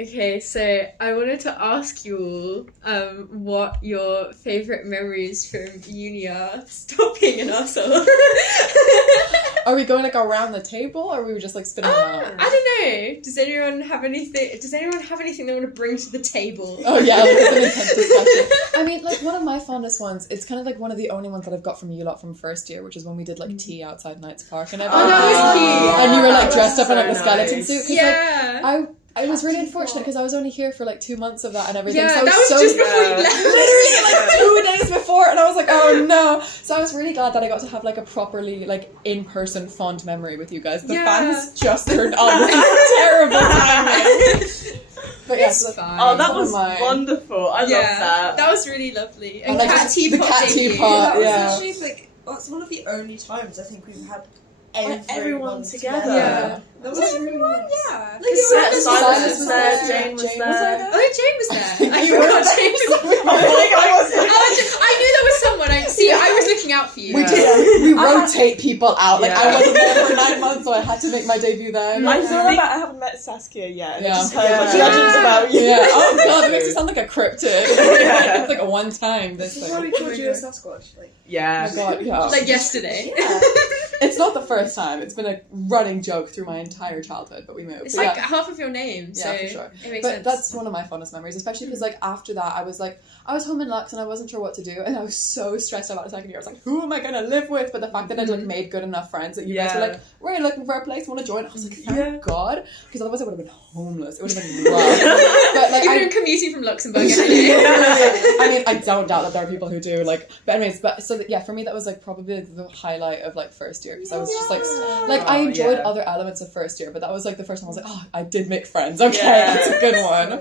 Okay, so I wanted to ask you all what your favourite memories from uni are. Stop being an arsehole. Are we going like around the table, or are we just like spinning them out? I don't know. Does anyone have anything they want to bring to the table? Oh yeah, it's an intense discussion. I mean, like one of my fondest ones, it's kind of like one of the only ones that I've got from you lot from first year, which is when we did like tea outside Knights Park and everything. Oh, that was cute. And you were like dressed up in so like the skeleton nice. suit. Yeah. Like, I was really unfortunate because I was only here for like 2 months of that and everything. Yeah, so that was just before you left. Literally like 2 days before, and I was like, oh no. So I was really glad that I got to have like a properly like in-person fond memory with you guys. The fans just turned on. This is terrible timing. But yeah, It's fine. Oh, that was wonderful. I love that. That was really lovely. And like cat the teapot cat debut. teapot. That was Yeah. literally like, it's one of the only times I think we've had everyone together. Yeah. That was really nice. Yeah. Because Silas was there, there, Jane was Jane there. Oh, Jane was there. I forgot Jane was there. I knew there was someone. I was looking out for you. We rotate people out. Like Yeah. I wasn't there for 9 months, so I had to make my debut then. I I haven't met Saskia yet. Yeah. I just heard like Yeah. legends about you. Yeah. Oh god, it makes you sound like a cryptid. It's like a one time this This is thing. why we called you a Sasquatch. Like, Oh Yeah. my god, yeah. Like yesterday. yeah. It's not the first time. It's been a running joke through my entire childhood, but we moved. It's But like yeah. half of your name, so Yeah, for sure. it makes But sense. that's one of my fondest memories, especially because like after that I was home in Lux and I wasn't sure what to do, and I was so stressed about the second year. I was like, who am I gonna live with? But the fact that I'd like made good enough friends that you guys were like, we're looking for a place, want to join? I was like, thank God, because otherwise I would have been homeless. It would have been rough. But like, You've been commuting from Luxembourg every day. I mean, I don't doubt that there are people who do. Like, but anyways, yeah, for me that was like probably the highlight of like first year, because I was just like I enjoyed other elements of first year, but that was like the first time I was like, oh, I did make friends. Okay, that's a good one.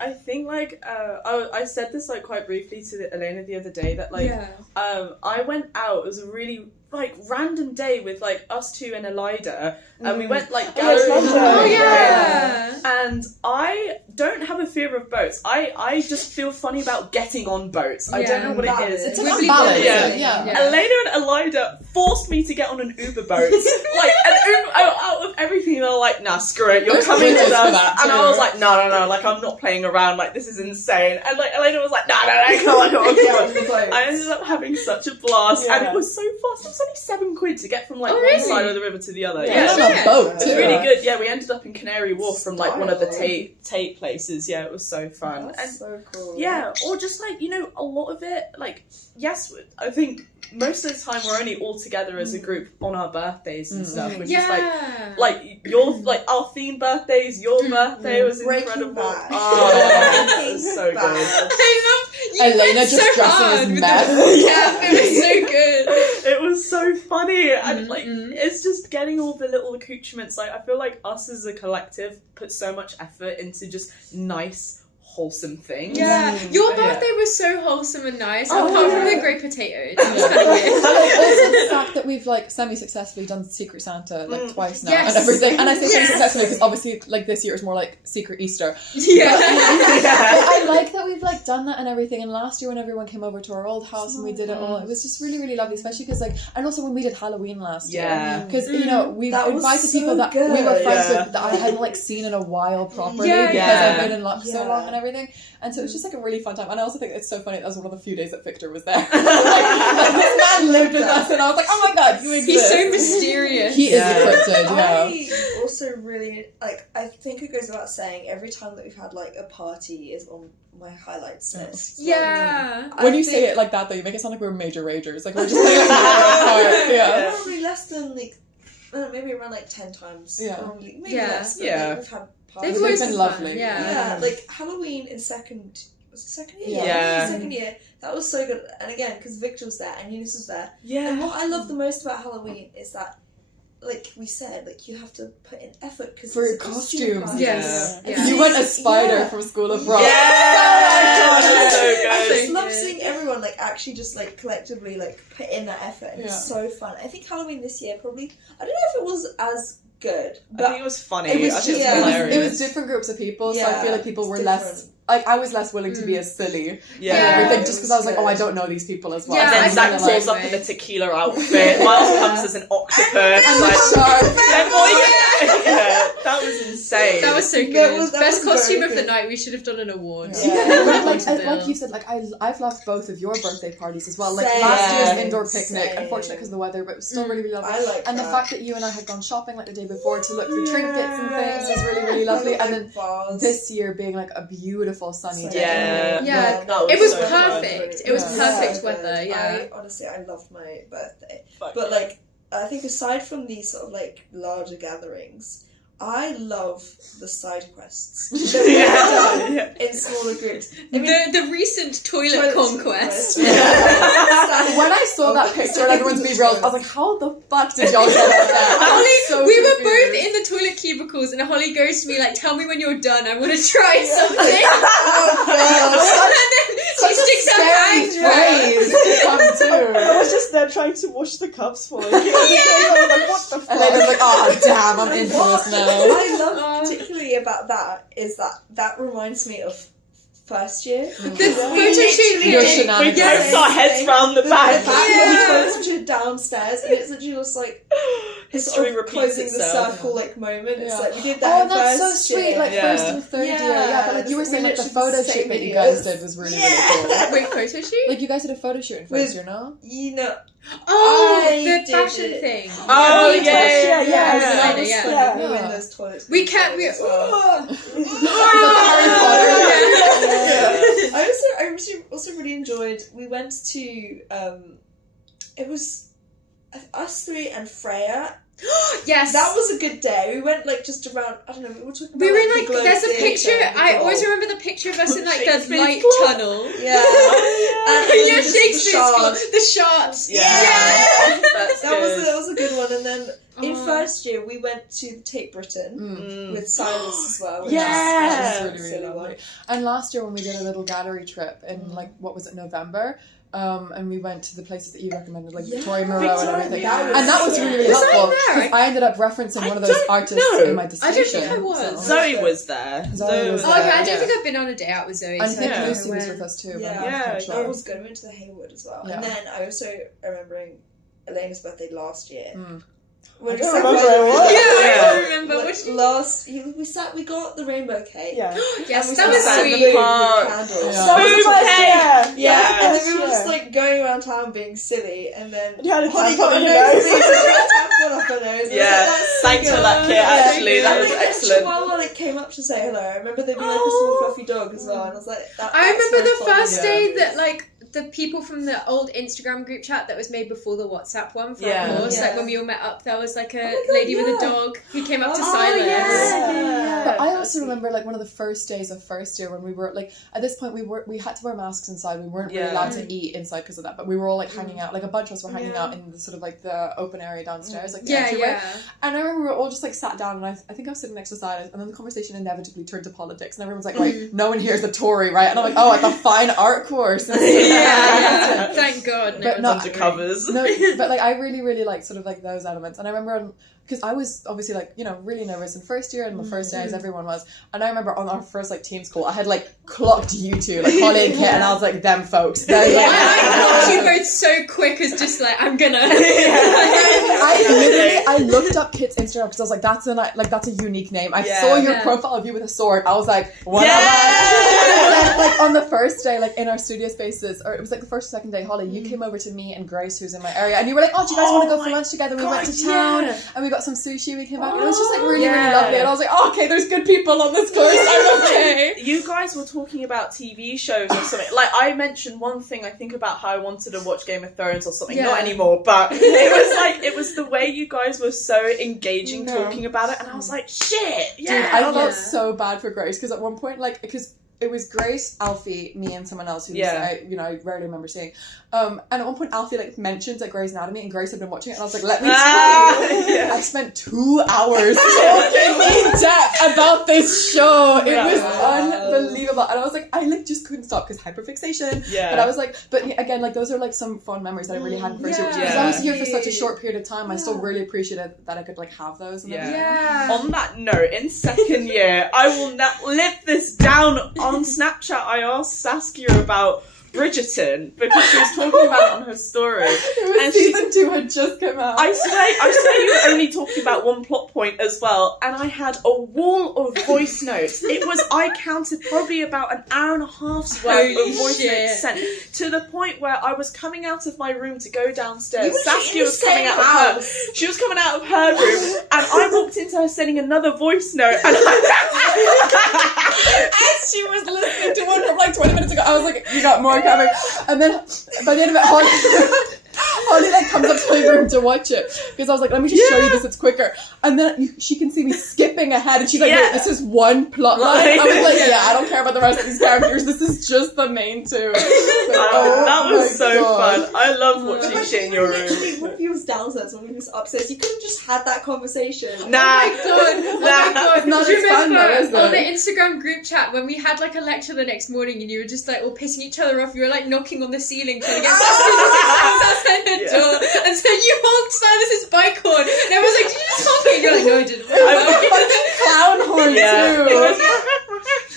I think like I said this like quite briefly to Elena the other day that like I went out. It was a really like random day with like us two and Elida, and we went like gallery Oh yeah. and I don't have a fear of boats. I just feel funny about getting on boats. I don't know what it is. It's It's like an Wibbly balance. wobbly. Yeah. Elena and Elida forced me to get on an Uber boat. Like an Uber out of everything. They're like, nah, screw it. You're There's coming rules with for us. that, And I too. was like, no. Like I'm not playing around. Like this is insane. And like Elena was like, no. Come on. I ended up having such a blast, and it was so fast. It was only £7 to get from like one side of the river to the other. Yeah, Yeah, on a boat it too. was really good. Yeah, we ended up in Canary Wharf from like one of the Tate places. Yeah, it was so fun. That's so cool. Yeah, or just like, a lot of it, like, yes, I think most of the time we're only all together as a group on our birthdays and stuff, which is like your, like our theme birthdays, your birthday was Breaking incredible. Bad. Oh, it was so good. I love you Elena went just so dressing hard as with meth. the recap. It was so good. It was so funny, and like it's just getting all the little accoutrements. Like I feel like us as a collective put so much effort into just nice, wholesome things. Yeah, your Yeah. birthday was so wholesome and nice. Oh, apart from yeah. the grey potatoes, it was kind of weird. And like, also the fact that we've like semi-successfully done Secret Santa like twice now Yes. and everything, and I say Yes. semi-successfully because obviously like this year is more like Secret Easter. Yeah. But I like that we've like done that and everything. And last year when everyone came over to our old house and we did it all, it was just really, really lovely, especially because like, and also when we did Halloween last year, because we've That was invited so people that good. we were friends Yeah. with that I hadn't like seen in a while properly Yeah. because Yeah. I've been in luck so Yeah. long and everything. And so it was just like a really fun time. And I also think it's so funny that was one of the few days that Victor was there. like, this man lived with us, and I was like, oh my god, you exist. He's so mysterious. He is a cryptid, yeah. I also really like. I think it goes without saying. Every time that we've had like a party is on my highlights list. Yeah. When you say it like that, though, you make it sound like we're major ragers. Like we're just playing like part. Yeah. Probably less than like maybe around like 10 times. Yeah. Probably, maybe Yeah. less. But, Yeah. like, we've had They've parties. always been been lovely. fun. Yeah, like Halloween in second year. Yeah. Second year. That was so good. And again, because Victor was there and Eunice was there. Yeah. And what I love the most about Halloween is that, like we said, like you have to put in effort because For it's a costumes. party. Yes. And Yeah. You went as seeing- Spider yeah. from School of Rock. Yeah. I So good. just love good. seeing everyone like actually just like collectively like put in that effort, and Yeah. it's so fun. I think Halloween this year probably, I don't know if it was as good, I but think it was funny. It was I think just- it was hilarious. It was different groups of people, so I Yeah, feel like people were it's less. different. Like I was less willing to be as silly. Yeah. And everything, it just because was I was like, good. oh, I don't know these people as well. Yeah, And I then feel Zach the pulls same up in way. a tequila outfit. Miles comes as an octopus. And like, the shark. then boy, that was insane. That was so good. That Best was costume very of the good. night. We should have done an award. Like you said, like I've loved both of your birthday parties as well. Like last year's indoor picnic, unfortunately because of the weather, but it was still really, really lovely. And the fact that you and I had gone shopping like the day before to look for trinkets and things was really, really lovely. And then this year being like a beautiful sunny day. Yeah. It was perfect. It was perfect weather. Yeah. I loved my birthday, but like I think aside from these sort of like larger gatherings, I love the side quests that we've done in smaller groups. I mean, the recent toilet conquest. When I saw that picture and everyone's being real, I was like, how the fuck did y'all get that? Holly, we were both in the toilet cubicles and Holly goes to me like, tell me when you're done, I want to try something. And then she sticks her hand phrase to come to. I was just there trying to wash the cups for you. I was like, what the fuck? And then I was like, oh damn, I'm in for this now. I love particularly about that is that reminds me of first year. The photo shoot Your We shenanigans. poked our heads round the back. The downstairs, and it's literally just like History sort of repeats closing itself. the circle like moment. It's Yeah. like we did that. Oh, that's so first sweet. year. Like first and third year. Yeah, but like you were saying, like the photo shoot that you guys did was really, really cool. Wait, photo shoot? Like you guys did a photo shoot in first year, no? You know, Oh, I the did fashion it. thing. Oh, We yeah. That was Yeah. funny. We were in those toilets. We kept. as well. Harry I also really enjoyed. We went to it was us three and Freya. Yes, That was a good day. We went like just around. I don't know. We were talking. we about, were in the like. Globe There's a Theatre picture. and the I Globe. always remember the picture of us in like the Shakespeare's light Club. tunnel. Yeah. And Yeah, just Shakespeare's the Club. shards. The sharps. Yeah. That's That was a good one. And then in Oh. first year we went to Tate Britain with Silas as well. Which Yeah. is really, silly really one. lovely. And last year when we did a little gallery trip in like what was it, November? And we went to the places that you recommended, like Victoria Moreau and everything. Victoria, And that was really, really Was I helpful. there? 'Cause I ended up referencing one of those artists know. in my I dissertation. don't think I was. so- Zoe was there. Zoe was Oh, okay. I don't Yeah. think I've been on a day out with Zoe. And I so think I don't Lucy know was when. with us too. But Yeah. I'm not Yeah, sure. That was good. We went to the Hayward as well. Yeah. And then I also remembering Elena's birthday last year. Mm. When I we don't sat remember by the- what it was. Yeah, I Yeah. can't remember. we got the rainbow cake. Yeah. Yes, And we that was sat in the sweet. room Park. with candles. Yeah. That was Food first cake. year. Yeah. And then we were Yeah. just like going around town being silly, and then You had a Holly tampon got a in your nose nose. bleed, so she had a tampon up her nose. And I was Yeah. like, that's so Thanks for good. that kit, Yeah. actually. That And was like, that excellent. Chihuahua like came up to say hello. I remember there being like a small fluffy dog as well, and I was like, I remember the first yeah. day that like the people from the old Instagram group chat that was made before the WhatsApp one for Yeah. a course, Yeah. like when we all met up, there was like a Oh my God, lady with a yeah. dog who came up to Oh, silence. yeah. But I That was also sweet. remember like one of the first days of first year when we were like at this point we had to wear masks inside. We weren't really Yeah. allowed to eat inside because of that. But we were all like hanging out. Like a bunch of us were hanging Yeah. out in the sort of like the open area downstairs, like the Yeah, entryway. yeah. And I remember we were all just like sat down, and I think I was sitting next to Silas, and then the conversation inevitably turned to politics, and everyone's like, right, no one here is a Tory, right? And I'm like, oh, at the fine art course. And Yeah, Thank God. But No no, one's Undercovers. No, but like I really, really like sort of like those elements. And I remember because I was obviously like, you know, really nervous in first year and the first day as everyone was. And I remember on our first like team call, I had like clocked you two, like Holly and Kit, and I was like, them folks. I thought you both so quick as just like I'm gonna. I looked up Kit's Instagram because I was like, that's a unique name. I saw your Yeah. profile of you with a sword. I was like, what am Yeah. I? Like on the first day, like in our studio spaces, or it was like the first or second day, Holly, you came over to me and Grace, who's in my area, and you were like, oh, do you guys want to go for lunch together? We went to town and we got some sushi. We came back and it was just like really, really lovely. And I was like, oh, okay, there's good people on this course. I'm okay. You guys were talking about TV shows or something. Like, I mentioned one thing, I think, about how I wanted to watch Game of Thrones or something. Yeah. Not anymore, but it was the way you guys were so engaging talking about it, and I was like, shit, yeah. Dude, I Yeah. felt so bad for Grace because at one point, like, because it was Grace, Alfie, me, and someone else who was, I rarely remember seeing. And at one point, Alfie like mentions like Grey's Anatomy, and Grace had been watching it, and I was like, "Let me tell you, Yeah. I spent 2 hours talking in depth about this show. It was unbelievable, and I was like, I like just couldn't stop because hyperfixation. Yeah. But I was like, but again, like those are like some fond memories that I really had in first year because Yeah. I was here for such a short period of time. I still really appreciated that I could like have those. And everything. Yeah. On that note, in second year, I will live this down on Snapchat. I asked Saskia about Bridgerton because she was talking about it on her story. And season 2 had just come out. I swear you were only talking about one plot point as well, and I had a wall of voice notes. I counted probably about an hour and a half's worth of voice notes sent, to the point where I was coming out of my room to go downstairs. Saskia was coming out of she was coming out of her room, and I walked into her sending another voice note, and as she was listening to one from like 20 minutes ago, I was like, you got more coming. And then by the end of it, Holly like comes up to my room to watch it because I was like, let me just show you this, it's quicker. And then she can see me skipping ahead, and she's like, wait, this is one plot line. I was like, I don't care about the rest of these characters, this is just the main two. That was so fun. I love watching shit in your room. Literally, one of you was downstairs, one of you was upstairs. You could have just had that conversation. Nah. Oh my god. It's not Do you as fun remember though, is it? on the Instagram group chat when we had like a lecture the next morning and you were just like all pissing each other off? You were like knocking on the ceiling trying to get outside the door. And so you honked Silas's bike horn. And everyone's like, did you just honk it? And you're like, no, I didn't. Clown horn too.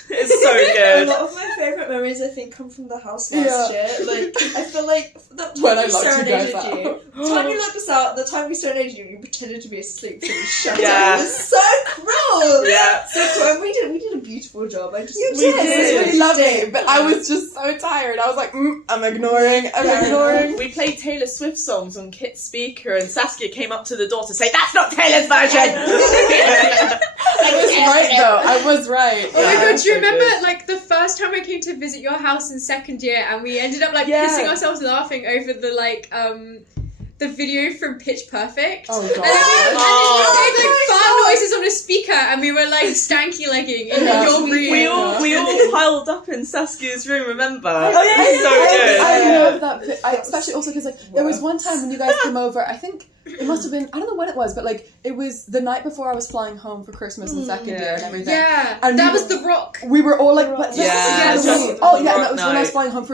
It's so A good. lot of my favourite memories, I think, come from the house last year. Like, I feel like the time When I we locked you guys serenaded you, out. the time you locked us out, the time we serenaded you, you pretended to be asleep so you shut Yeah. up. It was so cruel. Yeah. So cruel. And we did a beautiful job. You We did. It was did. really lovely, but I was just so tired. I was like, I'm ignoring. We played Taylor Swift songs on Kit's speaker, and Saskia came up to the door to say, "That's not Taylor's version." I was right though. I was right. Oh my Yeah, god, do you so remember good. like the first time I came to visit your house in second year and we ended up like Yeah. pissing ourselves laughing over the like the video from Pitch Perfect. Oh And then god. we made like fart noises on a speaker and we were like stanky legging in Yeah. your room. We all piled up in Saskia's room. Remember? I love that. Especially also because like there was one time when you guys came over. I think it must have been, I don't know when it was, but like it was the night before I was flying home for Christmas in second year and everything. Yeah, And that we was The Rock. We were all like, Yeah, yeah, that's oh the yeah, Rock that was when I was night. flying home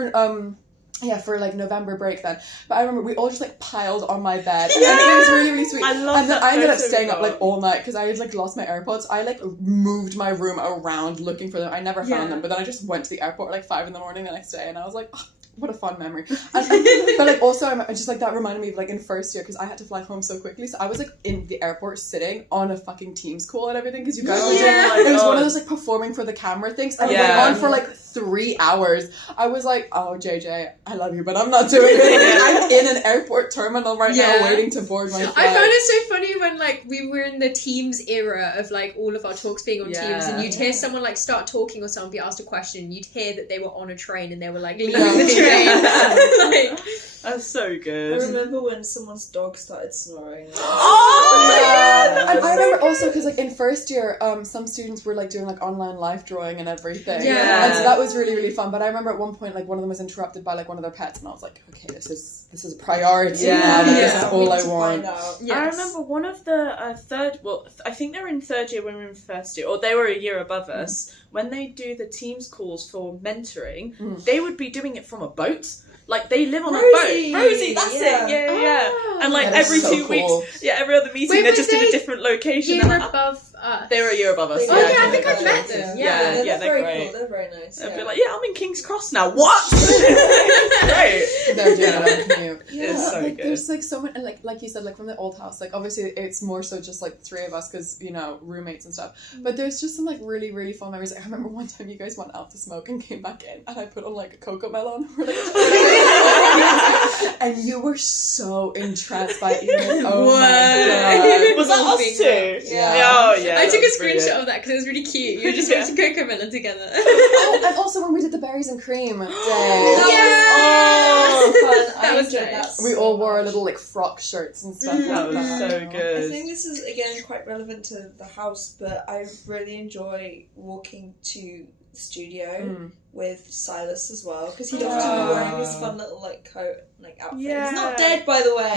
for like November break then. But I remember we all just like piled on my bed. And Yeah. it was really, really sweet. I love And then that I ended up photo staying we up like got. all night because I had like lost my AirPods. I like moved my room around looking for them. I never found them. But then I just went to the airport at like 5 a.m. the next day and I was like, oh, what a fun memory. And but like also I'm just like that reminded me of like in first year because I had to fly home so quickly, so I was like in the airport sitting on a fucking Teams call and everything because you guys were doing it was one of those like performing for the camera things and it went on for like 3 hours. I was like, oh JJ, I love you but I'm not doing it. I'm in an airport terminal right now waiting to board my flight. I found it so funny when like we were in the Teams era of like all of our talks being on Teams and you'd hear someone like start talking or someone be asked a question, you'd hear that they were on a train and they were like leaving the train. Like, That's so I good. remember when someone's dog started snoring. Oh, And I remember also because like in first year, some students were like doing like online life drawing and everything. Yeah. And so that was really, really fun. But I remember at one point like one of them was interrupted by like one of their pets, and I was like, okay, this is a priority. Yeah. Now. Like, this is We all need I to want. find out. yes. I remember one of the I think they were in third year when we were in first year, or they were a year above us. When they do the Teams calls for mentoring, they would be doing it from a boat. Like they live on Rosie! a boat. Rosie, that's Yeah. it. Yeah. Oh. And like That is every so 2 cool. weeks, every other meeting, Wait, they're were just in a they different location. Year And above us. they were a year above us. Oh, yeah, I think I've met them. them. Yeah, they're they're very great. cool. They're very nice. I'd Yeah. be like, yeah, I'm in King's Cross now. What? Great. They're doing it on commute. It's so like, good. There's like so many, and like you said, like from the old house, like obviously it's more so just like 3 of us because you know roommates and stuff. But there's just some like really, really fun memories. Like, I remember one time you guys went out to smoke and came back in, and I put on like a cocoa melon, and you were so entranced by it. Oh What? my god! Was that us too? Yeah. Oh, yeah. I took a that's screenshot brilliant. of that because it was really cute. You were just Yeah. eating cocomelon together. Oh, and also when we did the berries and cream day. That was fun. That I was enjoyed nice. that We so all wore our much. little like frock shirts and stuff. That was like so that. I good. think this is again quite relevant to the house, but I really enjoy walking to the studio with Silas as well because he'd often be wearing his fun little like coat, like outfit. Yeah. He's not dead, by the way.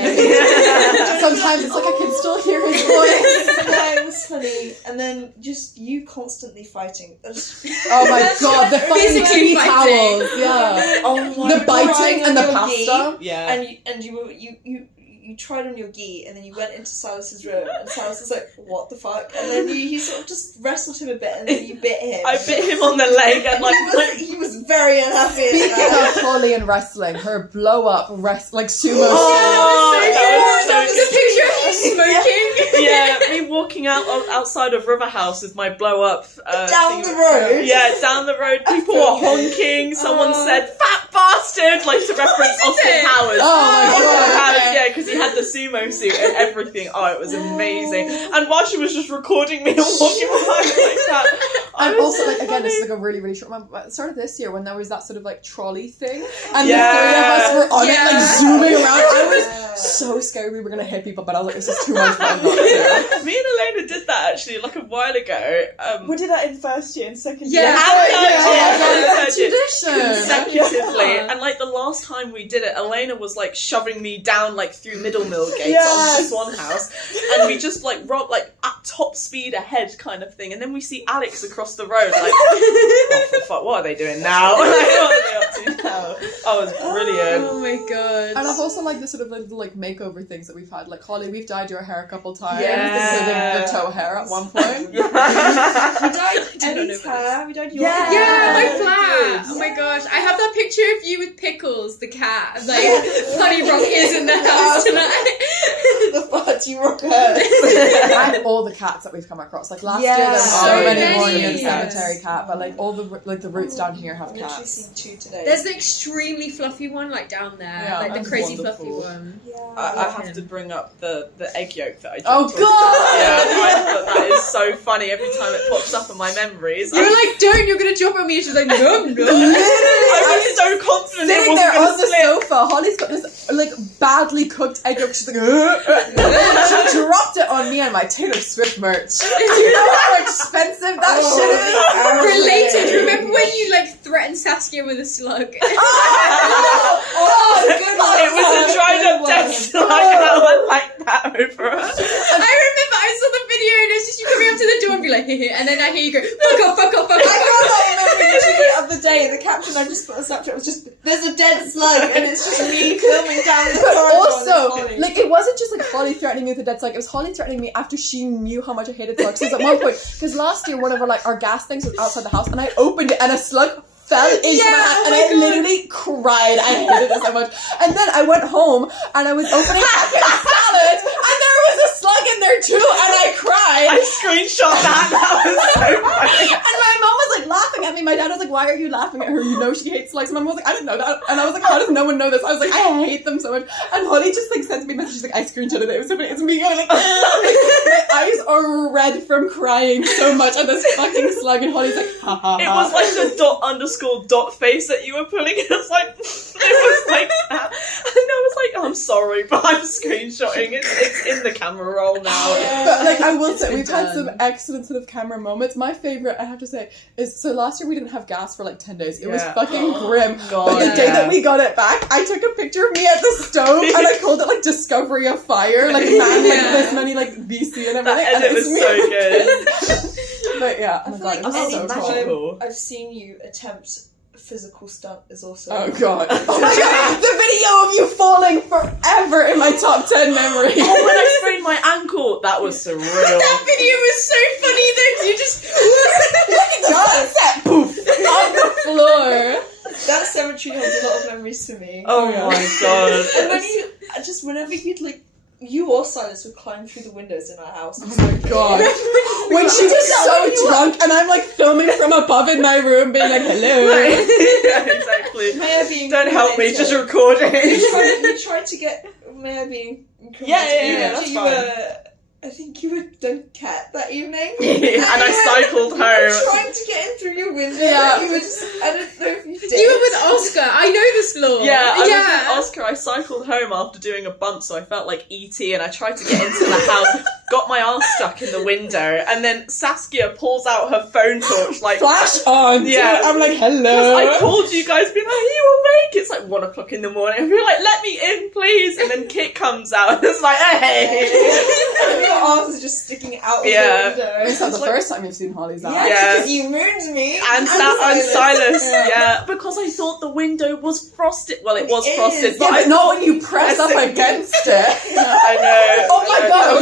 Sometimes it's like I can still hear his voice. Yeah, it was funny, and then just you constantly fighting. Oh my god, the fucking Physically tea fighting. towels, yeah. Oh my The biting and the pasta. Yeah. and you you tried on your gi, and then you went into Silas's room, and Silas was like, "What the fuck?" And then you sort of just wrestled him a bit, and then you bit him. I bit him on the leg, and he was very unhappy. Speaking of Holly and wrestling, her blow up like sumo. That was a picture of you smoking. Yeah, me walking outside of River House with my blow up down the road. Yeah, down the road. People were honking. Someone said "fat bastard," like to reference Austin Powers. Oh my god! Yeah, because he had the sumo suit and everything. Oh, it was amazing. And while she was just recording me and walking behind me like that. And also, like, again, this is like a really, really short one. But it started this year when there was that sort of like trolley thing, and the three of us were on it, like zooming around. I was so scared we were gonna hit people, but I was like, this is too much fun. Not to. Me and Alena did that actually like a while ago. We did that in first year and second Yeah. year. It's a tradition. Consecutively, and like the last time we did it, Alena was like shoving me down like through Middle Mill gates onto Swan House, and we just like robbed like at top speed ahead kind of thing, and then we see Alex across the road like, oh for fuck, what are they doing now? Like, what are they up to now? Oh, it was brilliant. Oh my god. And I've also liked the sort of like makeover things that we've had. Like Holly, we've dyed your hair a couple times, including the toe hair at one point. We dyed Eddie's hair. We dyed your hair. Yeah, my flat. Oh my gosh. I have that picture of you with Pickles, the cat. Like, Honey Rock is in the house tonight. The party rocker. And all the cats that we've come across. Like last year, there were so many more in the cemetery cat, but like all the roots down here have I've literally cats. seen 2 today. There's the extremely fluffy one, like down there. Yeah, like the that's crazy wonderful. fluffy one. I have to bring up the egg yolk that I just Oh talked about. god! Yeah, that is so funny every time it pops up in my memories. You were like, don't, you're gonna drop on me. And she's like, no, no. I was so confident it Sitting wasn't there going on to the slip. sofa, Holly's got this like badly cooked egg yolk. She's like, she dropped it on me and my Taylor Swift merch. Do you know how expensive that shit is? Related. Remember when you like threatened Saskia with a slug? It was a dried up dead slug and I went like that over her. I remember I saw the video and it's just you coming up to the door and be like, hey, and then I hear you go, fuck off, fuck off, fuck I off. got that in the tweet of the day. The caption I just put on Snapchat was just, "There's a dead slug," and it's just me filming down the But corridor. also, like, it wasn't just like Holly threatening me with a dead slug. It was Holly threatening me after she knew how much I hated slugs. Because at one point, because last year one of our gas things was outside the house, and I opened it, and a slug fell into my hand, and I literally cried. I hated it so much. And then I went home, and I was opening packet of salad, and there was a slug in there too, and I cried. I screenshot that. That was so funny. And my mom was like laughing at me. My dad was like, "Why are you laughing at her? You know she hates slugs." And my mom was like, "I didn't know that." And I was like, "How does no one know this?" I was like, "I hate them so much." And Holly just like sent me a message. She's like, "I screenshotted it. It was so funny." It's me going like, my eyes are red from crying so much at this fucking slug. And Holly's like, "Ha ha ha." It was like the dot face that you were pulling. It was like that. And I was like, oh, I'm sorry, but I'm screenshotting. It's in the camera roll now. But like I will say, been we've had done. some excellent sort of camera moments. My favorite, I have to say, is so last year we didn't have gas for like 10 days. It was fucking grim. God, But the day yeah. that we got it back, I took a picture of me at the stove and I called it like Discovery of Fire, like man, like Yeah. this many like VC and everything. That and edit was me. so good. But yeah, oh I my feel god, it was like so any cool. magical. time I've seen you attempt a physical stunt is also. Oh god. Oh my god, the video of you falling forever in my top 10 memories. Oh, when I sprained my ankle, that was surreal. That video was so funny though, 'cause you just Look at the sunset, poof, on the floor. That cemetery holds a lot of memories to me. Oh my god. And when you whenever you'd like. You or Silas would climb through the windows in our house. Oh my god. When she was so drunk and I'm like filming from above in my room being like, hello. Yeah, exactly. May I be Don't help me, just incriminated? recording. You tried to get. May I be incriminated? Yeah, that's you fine. I think you were done cat that evening. And I cycled You were home. trying to get in through your window. Yeah. You were just. I don't know if you did. you were with Oscar. I know this law. Yeah, I was with Oscar. I cycled home after doing a bump, so I felt like E.T. and I tried to get into the house. got my arse stuck in the window, and then Saskia pulls out her phone torch, like flash on. Yeah. I'm like, because hello. I called you guys, being like, "Are you awake?" It's like 1 o'clock in the morning, and we're like, "Let me in, please." And then Kit comes out, and it's like, "Hey." And your arms are just sticking out of the window. It's not the first time you've seen Holly's eyes. Yeah. because you mooned me. And Silas, because I thought the window was frosted. Well, it was It frosted, is. but Yeah, but not when you press up against it. I know. Oh my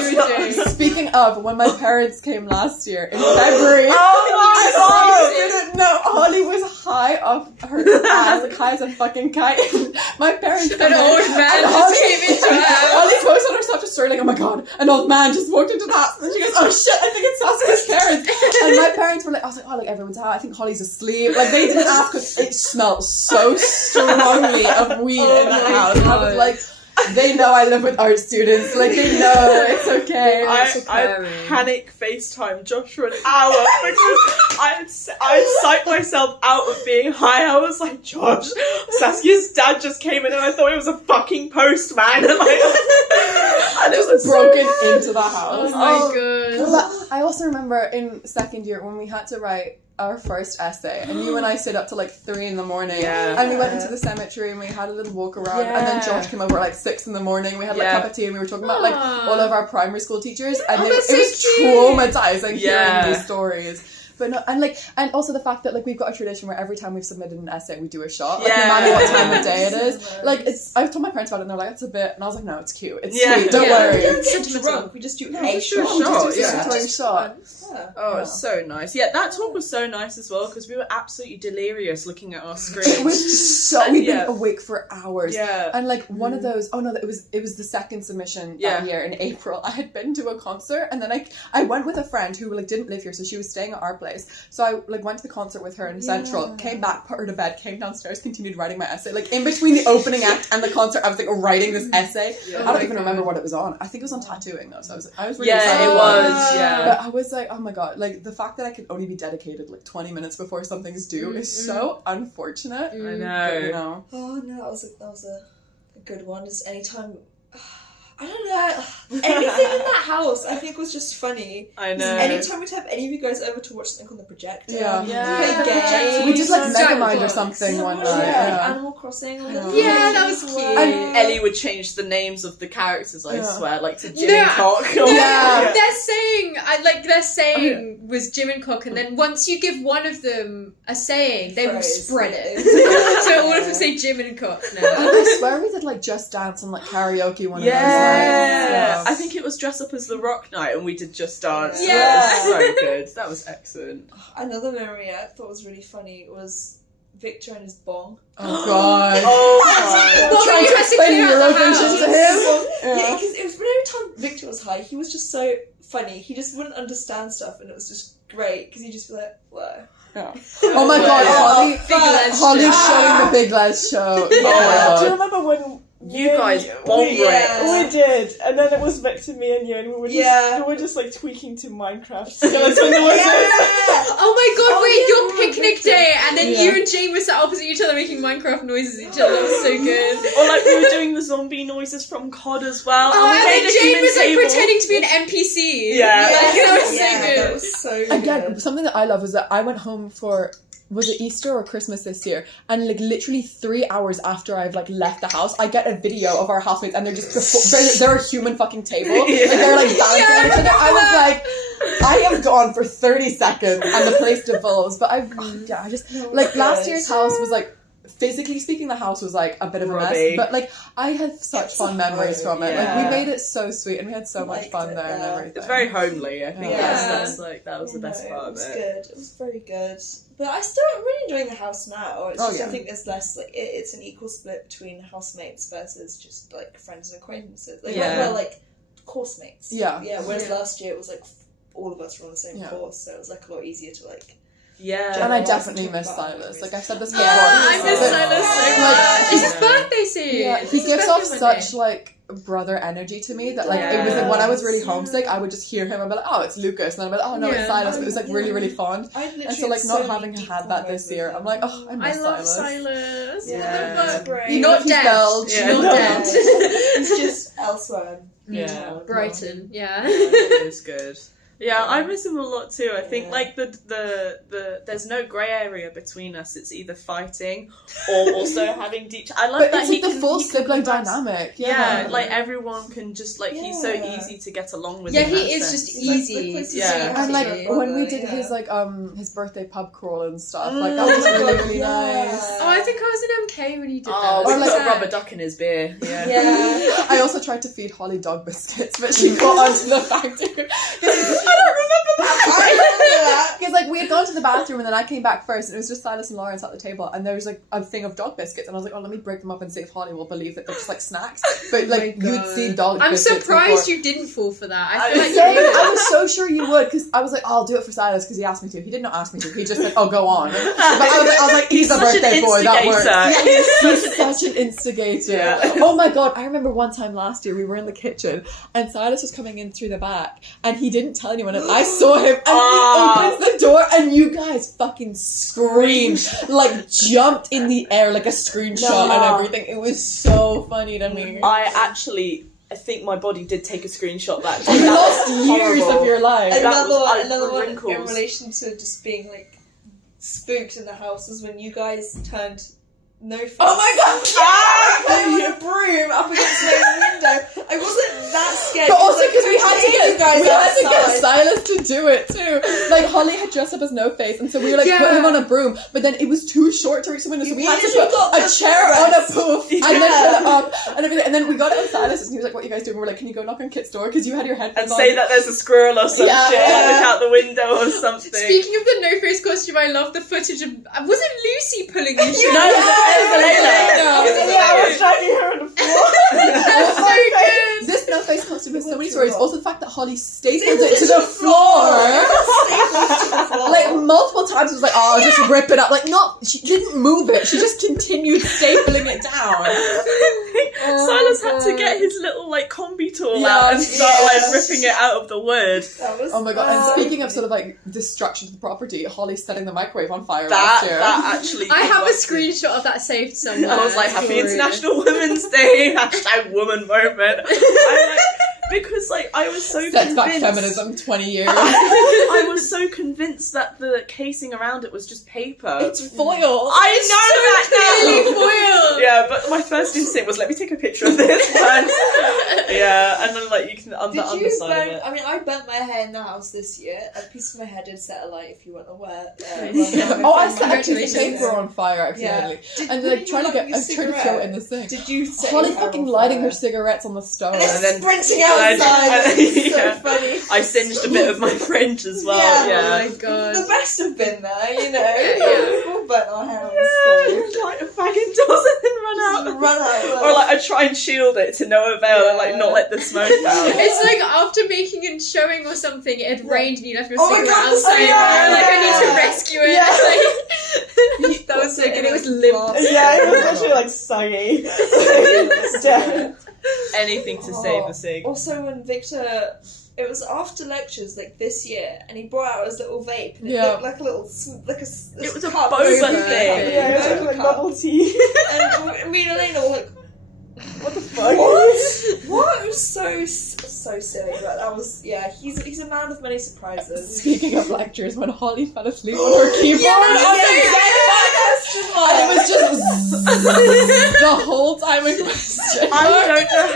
You god! do. Speaking of, when my parents came last year in February, Oh I didn't know Holly was high off her ass, like high as a fucking kite. My parents An came in, old man and just came into her house. Holly posted on her Snapchat story like, "Oh my god, an old man just walked into the house," and she goes, "Oh shit, I think it's Saskia's parents." And my parents were like, I was like, "Oh, like everyone's out. I think Holly's asleep." Like they didn't ask because it smelled so strongly of weed in the house. And I was like, they know I live with art students. Like they know it's okay. I panic FaceTime Josh for an hour because I had psyched myself out of being high. I was like, "Josh, Saskia's dad just came in and I thought it was a fucking postman." And it was broken into the house. Oh my god. But I also remember in second year when we had to write our first essay, and you and I stayed up till like 3 a.m. and we went into the cemetery and we had a little walk around, and then Josh came over at like 6 a.m. we had like a cup of tea and we were talking about like all of our primary school teachers, and it was traumatizing hearing these stories. But no, and also the fact that like we've got a tradition where every time we've submitted an essay we do a shot, like no matter what time of day it is. Like I've told my parents about it and they're like, "It's a bit," and I was like, "No, it's cute, it's sweet, don't worry." We don't get drunk, we just do a shot. Oh, it's so nice. Yeah, that talk was so nice as well because we were absolutely delirious looking at our screen. It was just so we'd been awake for hours. Yeah. And like one of those, it was the second submission that year in April. I had been to a concert and then I went with a friend who like didn't live here, so she was staying at our place. So I like went to the concert with her in Central, came back, put her to bed, came downstairs, continued writing my essay. Like in between the opening act and the concert, I was like writing this essay. I don't even remember what it was on. I think it was on tattooing though, so I was really excited. It was. But I was like, oh my god, like the fact that I could only be dedicated like 20 minutes before something's due is so unfortunate. I know. But, you know. Oh no, that was a good one. Just anytime, I don't know, anything in that house I think was just funny. I know. Anytime we'd have any of you guys over to watch something on the projector, Yeah. play games. We did like Megamind or something one night. Like Animal Crossing. That was cute. And Ellie would change the names of the characters, I swear, like to Jim No, and Cock. Their saying was Jim and Cock, and then once you give one of them a saying, they will spread it. So all of them say Jim and Cock now. I swear we did like Just Dance and like karaoke one of those nights. Yeah, I think it was Dress Up as the Rock night and we did Just Dance. Yeah. That was so good. That was excellent. Another memory I thought was really funny was Victor and his bong. Oh god. Well, Trying you to had to explain clear out the Eurovision house. to him. Yeah, because it was every time Victor was high, he was just so funny. He just wouldn't understand stuff, and it was just great because he'd just be like, "Whoa." Yeah. Oh my god, Holly! Big Les Holly's show. showing the Big Les show. Do you Oh remember when You guys bomb we did, and then it was Victor, me, and you, and we were just like tweaking to Minecraft skeleton noises. Oh my god, wait, your yeah, picnic day, and then you and Jane were sat opposite each other making Minecraft noises at each other. That was so good. Or like we were doing the zombie noises from COD as well. Oh, and we made then a Jane human was like table. pretending to be an NPC. Yeah. That was so good. That was so good. Again, something that I love was that I went home for, was it Easter or Christmas this year? And like literally 3 hours after I've like left the house, I get a video of our housemates and they're just they're a human fucking table. Like they're like balancing on each other. I was like, I am gone for 30 seconds and the place devolves. But I just like last year's house was like, physically speaking, the house was like a bit of a mess, but like I had such fun memories from it. Like we made it so sweet and we had so much fun there and everything. It's very homely. I think that's like that was the best part of It was it. good. It was very good. But I still am really enjoying the house now. It's just I think there's less like it's an equal split between housemates versus just like friends and acquaintances. Like we're like course mates. Yeah. Whereas last year it was like all of us were on the same course, so it was like a lot easier to like. And I definitely miss Silas. Like I said this before. I miss Silas so much. It's his birthday soon. Yeah, he gives off such like brother energy to me that like it was like when I was really homesick, I would just hear him and be like, oh, it's Lucas, and then I'd be like, oh no, it's Silas. But it was like really, really fun. And so like not having had that this year, I'm like, oh, I miss love Silas. Silas. Great. Not dead. Not dead. He's just elsewhere. Yeah. Brighton, yeah. It was good. Yeah, I miss him a lot too. I think like the there's no grey area between us. It's either fighting or also having deep. I love But that it's he like the can, full he can sibling be nice. dynamic. Yeah, like everyone can just like he's so Yeah. easy to get along with. Yeah, in he that is sense. just He's like the easy. closest Yeah. thing I And like have to a when we brother, did his birthday pub crawl and stuff, Mm. like that was really really Yeah. nice. Oh, I think I was in MK when you did that. Oh, Or we like- put a rubber duck in his beer. Yeah. Yeah. I also tried to feed Holly dog biscuits, but she got onto the factory. I don't remember that. Because like we had gone to the bathroom and then I came back first, and it was just Silas and Lawrence at the table, and there was like a thing of dog biscuits, and I was like, oh, let me break them up and see if Holly will believe that they're just like snacks. But like Oh my you'd see God. dog I'm biscuits surprised before. you didn't fall for that. I feel like Same, you would. I was so sure you would, because I was like, oh, I'll do it for Silas because he asked me to. He did not ask me to. He just said, oh, go on. But I was like, he's a such an birthday boy. That works. instigator. Yeah, he's such an instigator. Yeah. Oh my god! I remember one time last year we were in the kitchen and Silas was coming in through the back and he didn't tell anyone, and I saw him and he opens the door and you guys fucking screamed, like jumped in the air like a screenshot and everything. It was so funny to me. I think my body did take a screenshot that day. You That lost was years horrible. of your life. Another one in wrinkles. relation to just being like spooked in the house was when you guys turned no face. Oh my god! Putting a broom up against my window. I wasn't that scared. But also because we had to you guys get Silas to do it too. Like Holly had dressed up as No Face, and so we were like put him on a broom, but then it was too short to reach the window, so we had to put a chair on a poof and then put it up and everything. And then we got it on Silas, and he was like, "What are you guys doing?" We're like, "Can you go knock on Kit's door because you had your headphones And on." say that there's a squirrel or some Yeah. shit, like look out the window or something. Speaking of the No Face costume, I love the footage of. Was it Lucy pulling you? No, it was Alena. I was dragging her on the floor. That's so good. This No Face costume has so many stories. Also, the fact that Holly stapled it to the floor. Like multiple times, was like, "Oh, I'll just rip it up." Like, no, she didn't move it. She just continued stapling it down. Silas had to get his little like combi tool Yeah. out and start like Yes. ripping it out of the wood. That was, Oh my god! And speaking of sort of like destruction to the property, Holly setting the microwave on fire That last year. actually. I have a convicted. screenshot of that saved somewhere. I was like, Happy Sorry. International Women's Day, #woman moment. I like, because like I was so Sets back convinced. feminism 20 years. I was so convinced that the casing around it was just paper. It's foil. I know that now. Foil. Yeah, but my first instinct was let me take a picture of this first. Yeah, and then like you can Did you underside burn? of it. I mean, I burnt my hair in the house this year. A piece of my hair did set alight. If you weren't aware. Oh, I set a piece of Congratulations. paper on fire accidentally. And like trying to get, I was trying to throw it in the sink. Did you? Set Holly your hair fucking on lighting fire? her cigarettes on the stove. And then And then- sprinting outside. It's so funny. I singed a bit of my fringe as well. Yeah. Oh Yeah. my god. The best have been there, you know. Yeah. We've all burnt our hair on the stove. Like a fag indoors and then run out. Run out. Or like I try and shield it to no avail and like not let the smoke out. It's like after making and showing or something, it had rained and you left your Oh my cigarette God, outside. yeah, and you were like, I need to yeah. rescue it. Yeah. Like, that was so good. It was limp. Yeah, it was literally like soggy. Dead. Anything to save the cig. Also, when Victor, it was after lectures like this year, and he brought out his little vape, and it Yeah. looked like a little, It was a cup. boba Boba. thing. Yeah, it was like bubble tea. And me and Elena were like, What the fuck? what? It was so silly, but that was, yeah, he's a man of many surprises. Speaking of lectures, when Holly fell asleep on her keyboard, and it was just the whole time in question. I don't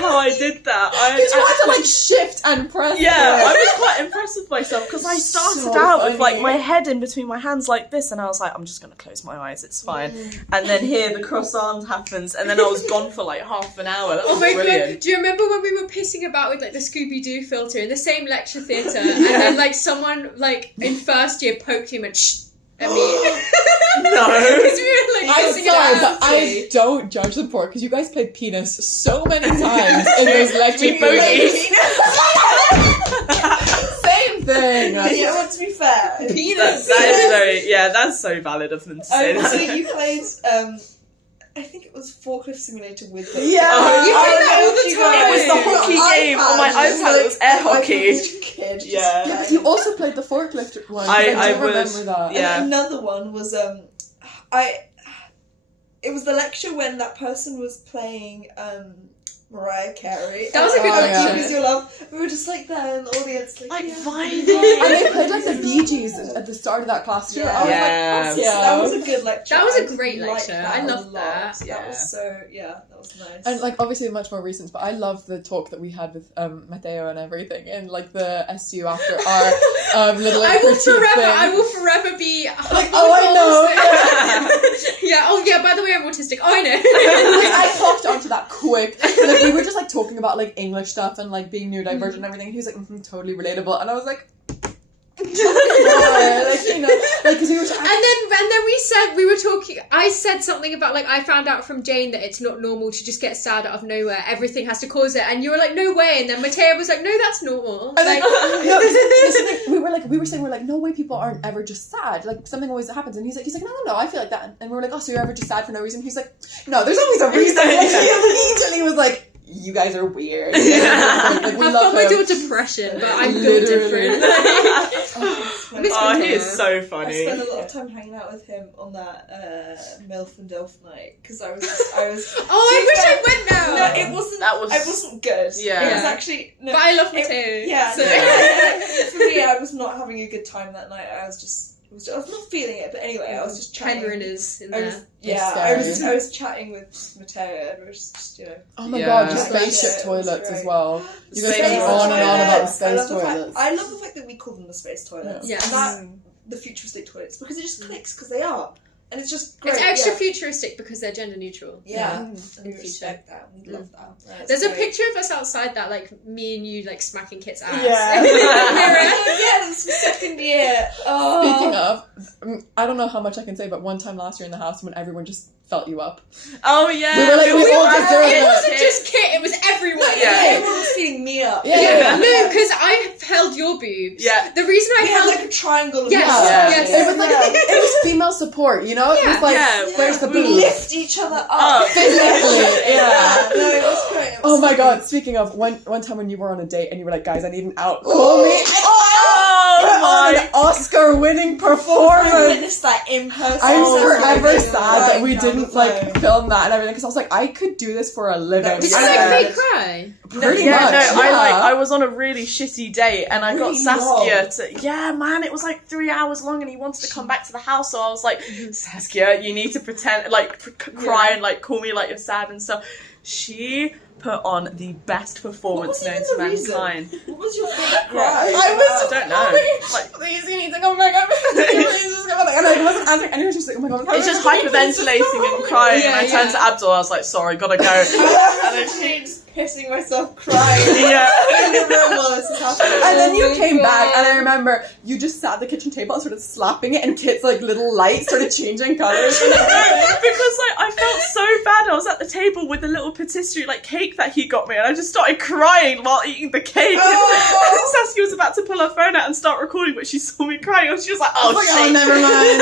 know how I did that. Because you had to like shift and press. Yeah, it. I was quite impressed with myself because I started So out with funny. like my head in between my hands like this, and I was like, I'm just gonna close my eyes, it's fine. And then here the cross arms happens, and then I was gone for like half an hour. That was Oh my brilliant. god, do you remember when we were pissing about with like the Scooby-Doo filter in the same lecture theatre and then like someone like in first year poked him and shh at me? No. Because we were like I'm pissing it sorry, out. but I don't judge the poor because you guys played penis so many times in those lecture We periods. bogeys. Same thing. Yeah, well, to be fair, Penis. That is very, yeah, that's so valid of them to say so that. you played, I think it was Forklift Simulator with Victor. Yeah. You I play that all the remember time. It was the hockey game on my iPad, it was air hockey. Kid, just Yeah. Yeah, but you also played the forklift one. I do would, remember that. yeah. And another one was it was the lecture when that person was playing Mariah Carey. That was a good lecture. Use Your Love. We were just like there in the audience, like vibing. And they played like the Bee Gees at the start of that class too. I was like, that was a good lecture. That was a great lecture. I loved that. That was that was nice. And like obviously much more recent, but I loved the talk that we had with Matteo and everything, and like the SU after our little. I will forever be. Like, oh, I know. Yeah. Oh, yeah. By the way, I'm autistic. Oh, I know. Like, I popped onto that quick. Like, we were just like talking about like English stuff and like being neurodivergent and everything. And he was like, totally relatable, and I was like. Like, you know, like, because we were and then we were talking. I said something about like I found out from Jane that it's not normal to just get sad out of nowhere. Everything has to cause it, and you were like, no way. And then Matteo was like, no, that's normal. Like, no, we were saying no way people aren't ever just sad. Like something always happens, and he's like no, I feel like that. And we were like, oh, so you're ever just sad for no reason? He's like, no, there's always a reason. Like, he immediately was like, you guys are weird. Like, we I've love got him. your depression, but I'm built different. He is so funny. I spent a lot of time hanging out with him on that MILF and DILF night because I was. Oh, I wish I went now. No, it wasn't. It wasn't good. Yeah. It was actually. No, but I love Matteo. Yeah. So. For me, I was not having a good time that night. I was not feeling it, but anyway, I was just chatting. Penryn is in there. I was chatting with Matteo, and we were just Oh my god, just spaceship toilets as well. You guys go on and on about the space toilets. I love the fact that we call them the space toilets. Yeah. And that, the futuristic toilets, because it just clicks, because they are. And it's just great. It's extra futuristic because they're gender neutral. Yeah. And we respect that. We love that. There's a picture of us outside that, like, me and you, like, smacking Kit's ass. Yeah. Yes, second year. Oh. Speaking of, I don't know how much I can say, but one time last year in the house when everyone just felt you up. Oh yeah. We were like, we all deserve it. It it. wasn't just Kit, it was everyone. Everyone was feeding me up. Yeah. No, because I held your boobs. Yeah. The reason I held like a triangle of yes. It was like it was female support, you know? It was like where's the we boob? lift each other up. Physically. Yeah. No, it was great. It was Oh my god, speaking of one time when you were on a date and you were like, guys, I need an out. Call me. An Oscar-winning I performance. witnessed that in person. I'm forever sad that we didn't like film that and everything because I was like, I could do this for a living. Did you like fake cry? Pretty much. No, I was on a really shitty date and I got Saskia to it was like 3 hours long and he wanted to come back to the house, so I was like, Saskia, you need to pretend like cry and like call me like you're sad and stuff. She put on the best performance known to mankind. What was your favourite cry? I don't know. Like, please, you need to come back up. Please just come back. And I wasn't answering. And he was just like, oh my god. It's just hyperventilating and crying. And I turned to Abdul. I was like, sorry, gotta go. And I changed pissing myself crying. Yeah. In the room while this is happening. And then you came back, and I remember you just sat at the kitchen table and started slapping it, and Kit's like little light started changing colours. Because like I felt so bad. I was at the table with the little patisserie like cake that he got me, and I just started crying while eating the cake. And Saskia was about to pull her phone out and start recording, but she saw me crying, and she was like, "Oh shit, never mind."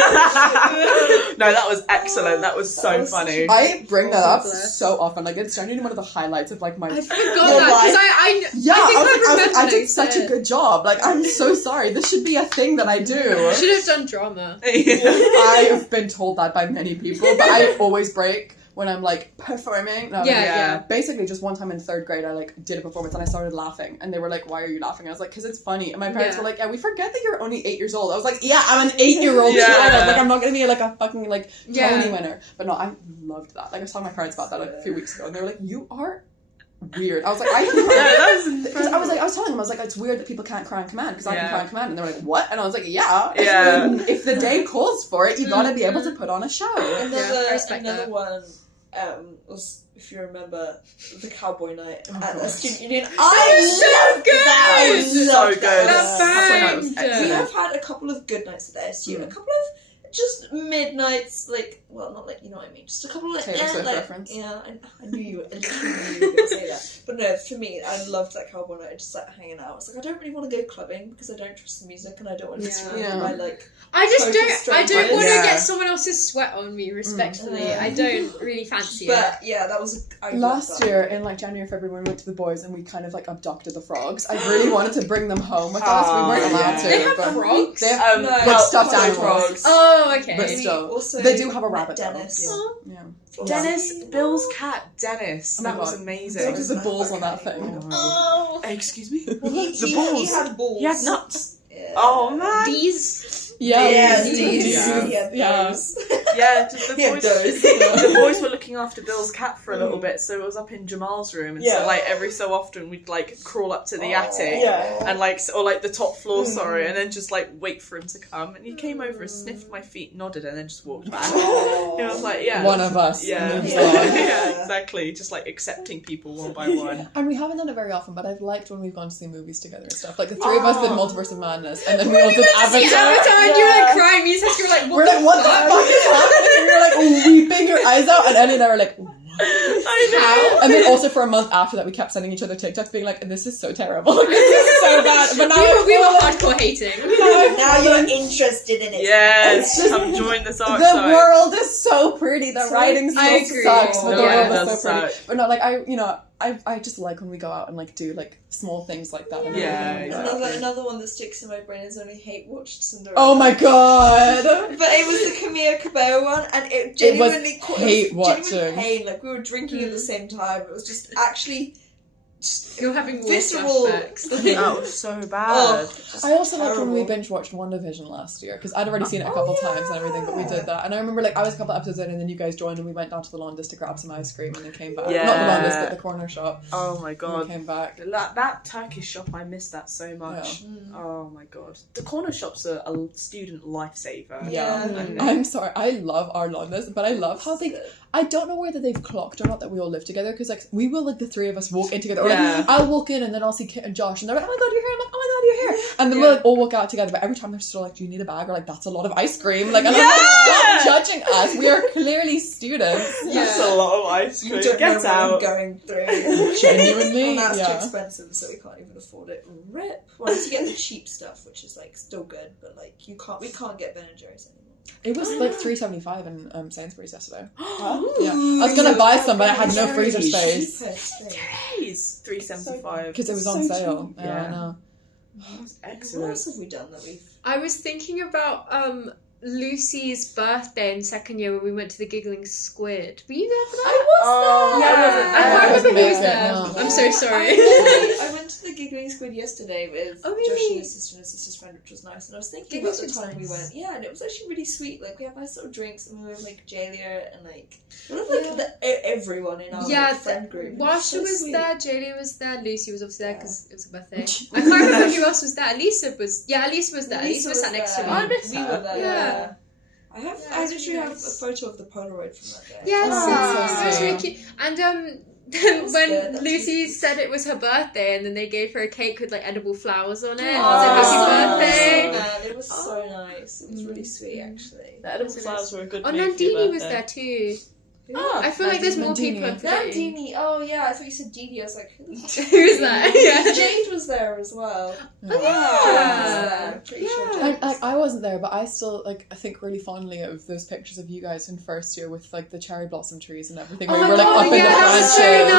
No, that was excellent. That was so funny. I bring that up so often. Like it's starting to be one of the highlights of like my. I forgot that because I did such a good job. Like I'm so sorry. This should be a thing that I do. Should have done drama. I have been told that by many people, but I always break when I'm like performing. No, basically, just one time in 3rd grade, I like did a performance and I started laughing, and they were like, "Why are you laughing?" I was like, "Because it's funny." And my parents were like, "Yeah, we forget that you're only 8 years old." I was like, "Yeah, I'm an 8-year-old child. Like I'm not gonna be like a fucking like Tony winner." But no, I loved that. Like I was talking to my parents about that like a few weeks ago, and they were like, "You are." Weird. I was like, I was telling them, I was like, it's weird that people can't cry on command because I can cry on command, and they were like, what? And I was like, if the day calls for it, you gotta be able to put on a show. Another one was, if you remember, the cowboy night at the student union. I loved that. It was so good. That We have had a couple of good nights at the SU, a couple of just midnights, like, well, not like, you know what I mean, just a couple of Taylor Swift reference. Yeah, I knew you were going to say that. But no, for me, I loved that cowboy night, just like hanging out. It's like, I don't really want to go clubbing because I don't trust the music and I don't want to be my like. I don't want to get someone else's sweat on me, respectfully. I don't really fancy it. But yeah, that was last year in like January, February, when we went to the boys and we kind of like abducted the frogs. I really wanted to bring them home with us. We weren't allowed to. They have frogs? They have stuffed animals. frogs. Oh, okay. But still, also, they do have a an rabbit. Dennis. Yeah. Dennis, Bill's cat, Dennis. Oh my That was God. amazing. Look at the balls on that thing. Oh, Excuse me? He had balls. He had nuts. Yeah. Oh man. these. Yeah, Yeah, these. yeah. Yeah, just the He had boys. those. The boys were looking after Bill's cat for a little bit, so it was up in Jamal's room, and Yeah. so like every so often we'd like crawl up to the attic. Yeah. And like, or like the top floor, sorry, and then just like wait for him to come. And he came over and sniffed my feet, nodded, and then just walked back. Oh. He was like, yeah, One of us yeah, moves yeah, on. yeah, exactly. Just like accepting people one by one. And we haven't done it very often, but I've liked when we've gone to see movies together and stuff. Like the three of us did Multiverse of Madness, and then we all did See Avatar, and you were like crying. Me and Saskia were like, We're like, what the fuck is happening? And you're like weeping your eyes out, and Ellie and I were like, I know. and then also for a month after that, we kept sending each other TikToks, being like, "This is so terrible. This is so bad." But now we were hardcore hating. Now you're interested in it. Yes, It's just- come join the dark the side. world is so pretty. The So writing I still agree. sucks, but the Yeah, world it is so does pretty. suck. But no, like I just like when we go out and like do like small things like that. And Yeah, everything. exactly. Another one that sticks in my brain is only hate watched Cinderella. Oh my god. But it was the Camille Cabello one, and it was genuinely hate genuine watching. pain. Like we were drinking at the same time. It was just actually You're having war visceral. flashbacks. That was so bad. Oh, I also liked when we terrible. binge watched WandaVision last year because I'd already seen it a couple times and everything, but we did that. And I remember like I was a couple episodes in, and then you guys joined, and we went down to the Londis to grab some ice cream, and then came back. Yeah. Not the Londis, but the corner shop. Oh my And god. we came back. That Turkish shop, I miss that so much. Mm. Oh my god. The corner shop's a student lifesaver. Yeah. I think. I'm sorry, I love our Londis, but I love how I don't know whether they've clocked or not that we all live together, because like we will like the three of us walk in together. Or Yeah. like I'll walk in and then I'll see Kit and Josh and they're like, "Oh my god, you're here!" I'm like, "Oh my god, you're here!" And then we'll like all walk out together. But every time they're still like, "Do you need a bag?" Or like, "That's a lot of ice cream." Like, and I'm like, "Stop judging us. We are clearly students." That's a lot of ice You cream. don't know Get what out. I'm going through. Genuinely, And that's too yeah. expensive, so we can't even afford it. Rip. Well, you get the cheap stuff, which is like still good, but like we can't get Ben and Jerry's anymore. It was like $3.75 in Sainsbury's yesterday. Huh? Yeah, I was gonna buy some, but I had no freezer space Cheapest thing. Jeez, $3.75. because it was So on sale. cheap. Yeah, Yeah. I know. That's What excellent. else have we done that we've? I was thinking about Lucy's birthday in second year when we went to the Giggling Squid. Were you there for that? Oh, Yeah, I wasn't I there. can't remember who was Yeah, there. no. I'm so sorry. I went to the Giggling Squid yesterday with Oh, Josh really? and his sister and his sister's friend, which was nice. And I was thinking Giggling about the Squid's time we nice. went. Yeah, and it was actually really sweet. Like we had nice little drinks, and we were with like Jalia and like one of like everyone in our Yeah, like, friend group. It Washa so was sweet. there, Jalia was there, Lucy was obviously there because it was her birthday. I can't remember who else was there. Elisa was there. Elisa was sat next to me. I miss We her. were there. Yeah. Yeah. I it's literally really have a nice. photo of the Polaroid from that day. Yes, Oh, that was sweet. really cute. And was when good, that's Lucy really said it was her birthday, and then they gave her a cake with like edible flowers on it, and Oh, said so happy birthday. man, it was so nice. It was really sweet, actually. The edible flowers were a good Oh, move for your Nandini was birthday. there too. Oh, I feel like there's more Nandini. people I'm forgetting. Nandini. Oh yeah, I thought you said Didi. I was like, who Who's that? Yeah. Jade was there as well. Oh, Jade was yeah. there. I'm pretty sure Yeah. Jade was I wasn't there, but I still like I think really fondly of those pictures of you guys in first year with like the cherry blossom trees and everything. Where Oh you my were like God, up in yeah, the that was branches. so there.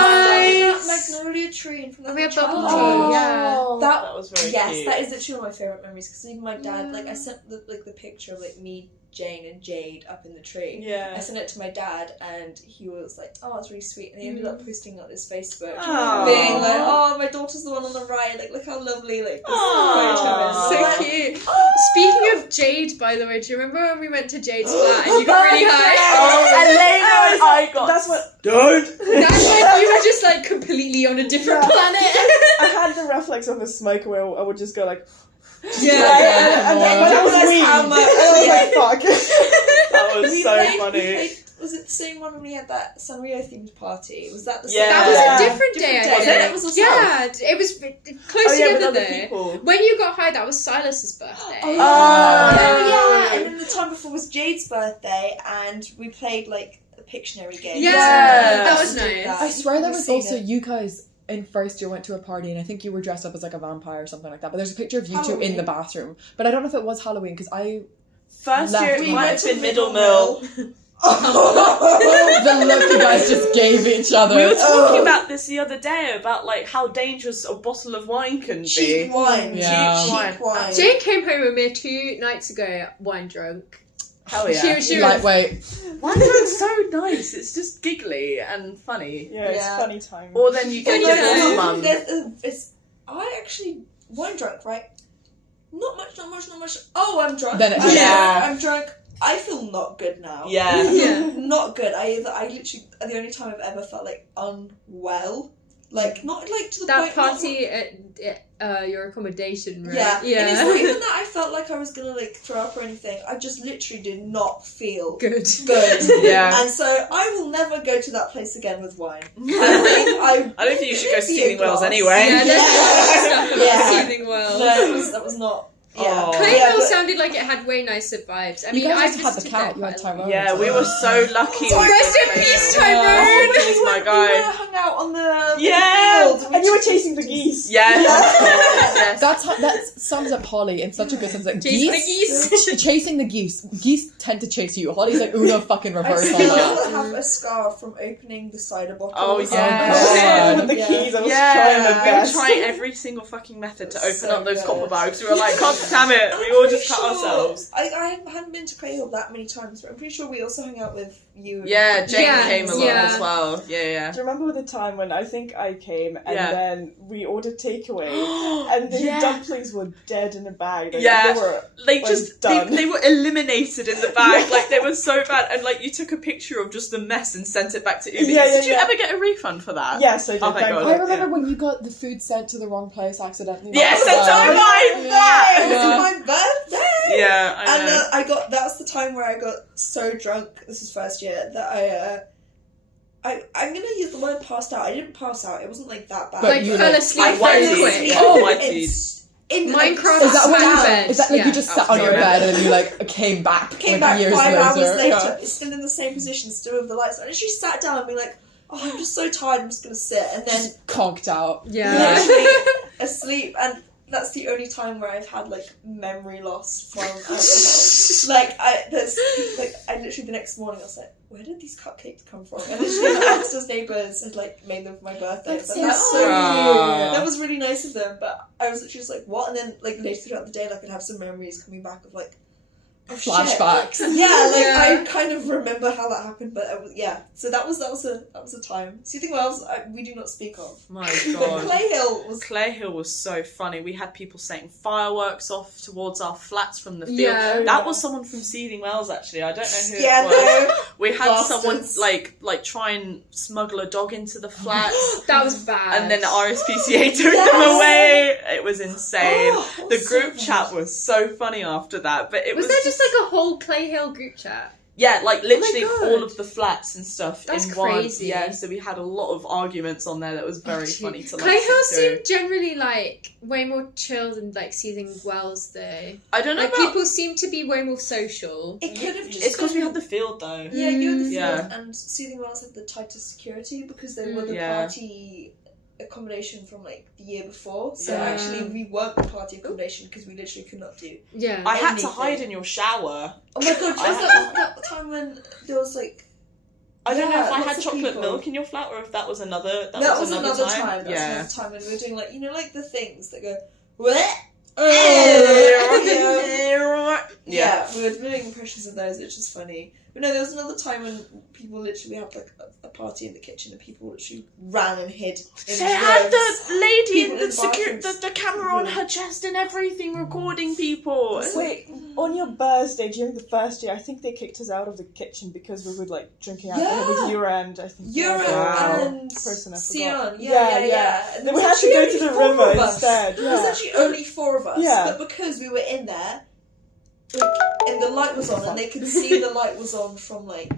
nice. That magnolia tree in front of Oh, we the had bubble child. tea, yeah. That was very yes, cute. that is literally one of my favorite memories because even my dad, Yeah. like I sent the picture of like me, Jane, and Jade up in the tree. I Yeah. sent it to my dad, and he was like, "Oh, it's really sweet," and he ended up posting on his Facebook, Aw. being like, "Oh, my daughter's the one on the right. Like, look how lovely like this Aw. photo is." So Like, cute. Speaking of Jade, by the way, do you remember when we went to Jade's flat and you got really high? Elena and I got. That's what Don't. That's when you were just like completely on a different Yeah. planet. I had the reflex of a smoker where I would just go like, Yeah. and then Come that on. was That's weed. how And much- I was like, fuck. That was we so played- funny. we played- was it the same one when we had that Sanrio themed party? Was that the Yeah. same? That was Yeah. a different day. I Different think. day. It was yourself. Yeah, it was close Oh yeah, with together other though. people. When you got high, that was Silas's birthday. Oh, Oh. yeah. And then the time before was Jade's birthday, and we played like a Pictionary game. Yeah, that was We did nice. that. I swear there I've was seen also it. you guys in first year went to a party and I think you were dressed up as like a vampire or something like that. But there's a picture of you two in Halloween. the bathroom. But I don't know if it was Halloween because I First Left. year We it might went have to been Middle Middle Mill. Mill. the look you guys just gave each other. We were talking about this the other day about like how dangerous a bottle of wine can Cheap be. wine. Yeah. Cheap wine. Jane came home with me 2 nights ago, wine drunk. Hell yeah. She was Lightweight. Wine drunk's so nice. It's just giggly and funny. Yeah, it's funny time. Or then you get your mum. I actually wine drunk, right? Not much. Oh, I'm drunk. Then I'm drunk. I feel not good now. Yeah. Yeah. Not good. I literally, the only time I've ever felt like unwell. Like, not like to the that point. party at your accommodation, right? Yeah. Yeah. And it's not even that I felt like I was gonna like throw up or anything. I just literally did not feel Good. Yeah. And so I will never go to that place again with wine. I don't think you should go to Seething Wells anyway. Yeah, there's stuff about Yeah. Seething Wells. No, that was not. Yeah. Oh. Clay Yeah, Hill but- sounded like it had way nicer vibes. I You mean, guys I've just had the visited cat. there You had quite a lot. Tyrone. Yeah, we were so lucky. Rest in peace, Tyrone! He's my We guy. hung out on the Yeah. field. And you were chasing the geese. Yes. Yes. That sums up Holly in such a good sense. Like, Chasing the geese. chasing the geese. Geese tend to chase you. Holly's like Uno fucking I reverse on still that. have a scar from opening the cider bottle. Oh, yeah. God. With the Yeah. keys, I was Yeah, trying my we were best. trying every single fucking method to open So up those good. copper bags. We were like, God damn it, I'm we all pretty just cut sure- ourselves. I hadn't been to Crayle that many times, but I'm pretty sure we also hung out with you. Yeah, Jane Yeah, came along yeah. as well. Yeah, Do you remember the time when I think I came and Yeah. then we ordered takeaway yeah. and the Yeah. dumplings were dead in a bag? Like, Yeah. They were, They was just done. they were eliminated in the bag. Like they were so bad, and like you took a picture of just the mess and sent it back to Uber. Yeah, Did you yeah. ever get a refund for that? yes, I did. Oh, thank thank God. God. I remember when you got the food sent to the wrong place accidentally. Yeah, That was sent to bad. my It that. was my birthday! Yeah, I And know. that was the time where I got so drunk, this was first year, that I'm gonna use the word passed out. I didn't pass out, it wasn't like that bad. But Like, you, fell like, asleep I very white-teed. quick. Oh, white-teed. In Minecraft Is that when you bed. Is that like Yeah. you just sat on your Yeah. bed and then you like came back? Came like, back years 5 hours later, Yeah. still in the same position, still with the lights on. And she sat down and be like, oh, I'm just so tired, I'm just gonna sit. And then Just conked out. Yeah. literally asleep. And that's the only time where I've had like memory loss from alcohol. I literally the next morning I was like, where did these cupcakes come from? And literally my upstairs neighbours had like made them for my birthday. That's But so that's sweet. that was really nice of them. But I was literally just like, what? And then like later throughout the day, like I'd have some memories coming back of like, oh, shit. Flashbacks. Yeah, like Yeah. I kind of remember how that happened, but yeah. So that was a time. So you think what else we do not speak of? My But God. Clay Hill was Clay Hill was so funny. We had people setting fireworks off towards our flats from the field. Yeah. That was someone from Seething Wells, actually. I don't know who yeah, it was. no. We had Bastards. someone like try and smuggle a dog into the flats, That was bad. and then the RSPCA took them Yes. away. It was insane. Oh, that The was group so chat bad. was so funny after that, but it was there just like a whole Clay Hill group chat? yeah, like literally God. all of the flats and stuff That's in one. crazy. Yeah, so we had a lot of arguments on there that was very funny to like Clay Hill sit through. seemed generally like way more chill than like Seething Wells though. I don't know Like about. people seem to be way more social. It could have just It's because we been- had the field though. Yeah, you had the field, Yeah. and Seething Wells had the tightest security because they were the Yeah. party accommodation from like the year before. So Yeah. actually, we weren't the party accommodation because we literally could not do. Yeah. I had to Anything. hide in your shower. Oh my god! I Was had that time when there was like? I don't know Yeah, if I lots had of chocolate people. milk in your flat or if that was another. That was another time. That was Yeah. another time when we were doing like like the things that go what? Yeah, we were doing impressions of those, which is funny. But no, there was another time when people literally had like a party in the kitchen and people literally ran and hid in They had rooms. the lady People in the in bathrooms. the camera on her chest and everything, recording people. Wait, on your birthday during the first year, I think they kicked us out of the kitchen because we were like drinking alcohol with Yeah. Yura and I think Yura Wow. and person I forgot. Sion, Yeah. And Then there we was had to actually go only to the 4 river of us. instead. There was Yeah. actually only 4 of us. Yeah. But because we were in there, like, and the light was on, and they could see the light was on from like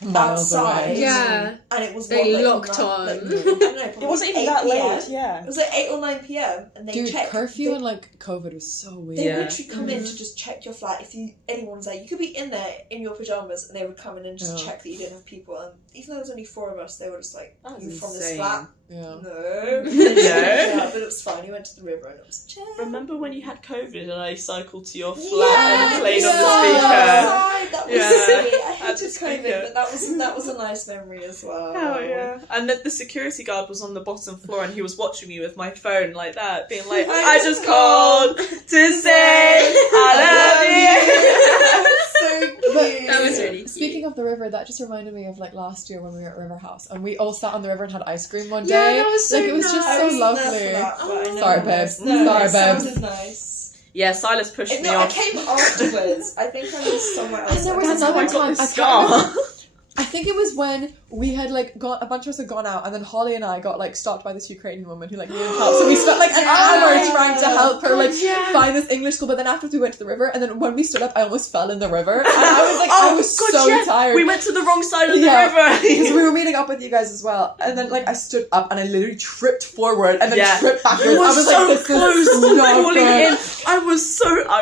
Miles outside. away. Yeah. and it was They what, like, locked 9, on. Like, I don't know, It probably wasn't even 8 that PM. late, yeah. It was like 8 or 9 PM, and they Dude, checked. curfew they, and like COVID was so weird. They Yeah. would literally come in to just check your flat. If anyone was there, you could be in there in your pajamas, and they would come in and just Yeah. check that you didn't have people. And even though there was only 4 of us, they were just like, That was "You from this insane. flat?" Yeah. No. No. But it was fine. We went to the river, and it was chill. Remember when you had COVID and I cycled to your flat Yeah, and played on the yeah. speaker? That was Yeah. sweet. I At the hated speaker. COVID, but that was a nice memory as well. Hell yeah. And the security guard was on the bottom floor and he was watching me with my phone like that, being like, I just called to say I love you. So river, that just reminded me of like last year when we were at River House and we all sat on the river and had ice cream one day. Yeah, that was so like it was nice. just I so wasn't lovely. there for that, but I know Sorry, it babes. was. No, Sorry, it babes. sounded nice. Yeah, Silas pushed me No, I off. came afterwards. I think I was somewhere else. And there was That's how another I got time. the I can't scar. remember. I think it was when we had like a bunch of us had gone out, and then Holly and I got like stopped by this Ukrainian woman who like needed help. So we spent like an hour trying to help her like find this English school. But then after we went to the river, and then when we stood up, I almost fell in the river. And I was like, I was so tired. We went to the wrong side of the river because we were meeting up with you guys as well. And then like I stood up and I literally tripped forward and then tripped backwards. It was I was so like, this close is to not falling good. in. I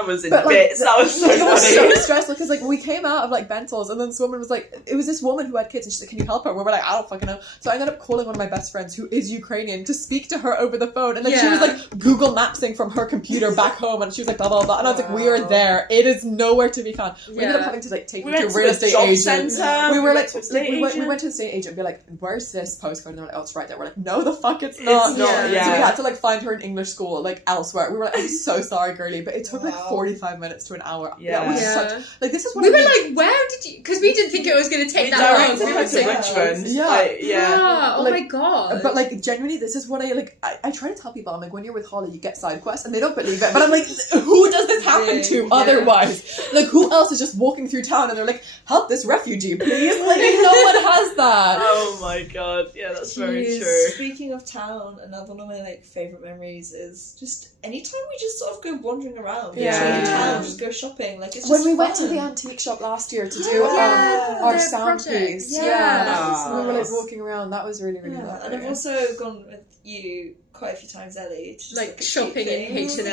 was in But, like, bits. That was so It was funny. so stressful because like we came out of like Bentals and then this woman was like, it was this woman who had kids and she's like, can you help her? And we were like, I don't fucking know. So I ended up calling one of my best friends who is Ukrainian to speak to her over the phone, and like she was like Google Mapsing from her computer back home, and she was like blah blah blah, and I was like, we are there. It is nowhere to be found. We ended up having to like take you to a real estate agent. We were like, we went to the estate agent and be like, where's this postcode? And they're like, oh, it's right there. We're like, no, the fuck, it's not. It's not, So we had to like find her an English school like elsewhere. We were like, I'm so sorry, girlie, but it took like 45 minutes to an hour. That was such like this is what we were like, where did you? Because we didn't think it was going to take that long. We went to Richmond. Oh like, my god. But like genuinely, this is what I like. I try to tell people, I'm like, when you're with Holly, you get side quests, and they don't believe it. But I'm like, who does this happen to otherwise? Like, who else is just walking through town and they're like, help this refugee, please? Like, no one has that. Oh my god, yeah, that's very true. Speaking of town, another one of my like favourite memories is just anytime we just sort of go wandering around, town, just go shopping. Like it's just when we went fun. to the antique shop last year to do our sound piece, we were like walking around. That was really really lovely. And I've also gone with you quite a few times, Ellie, to just like shopping in H&M.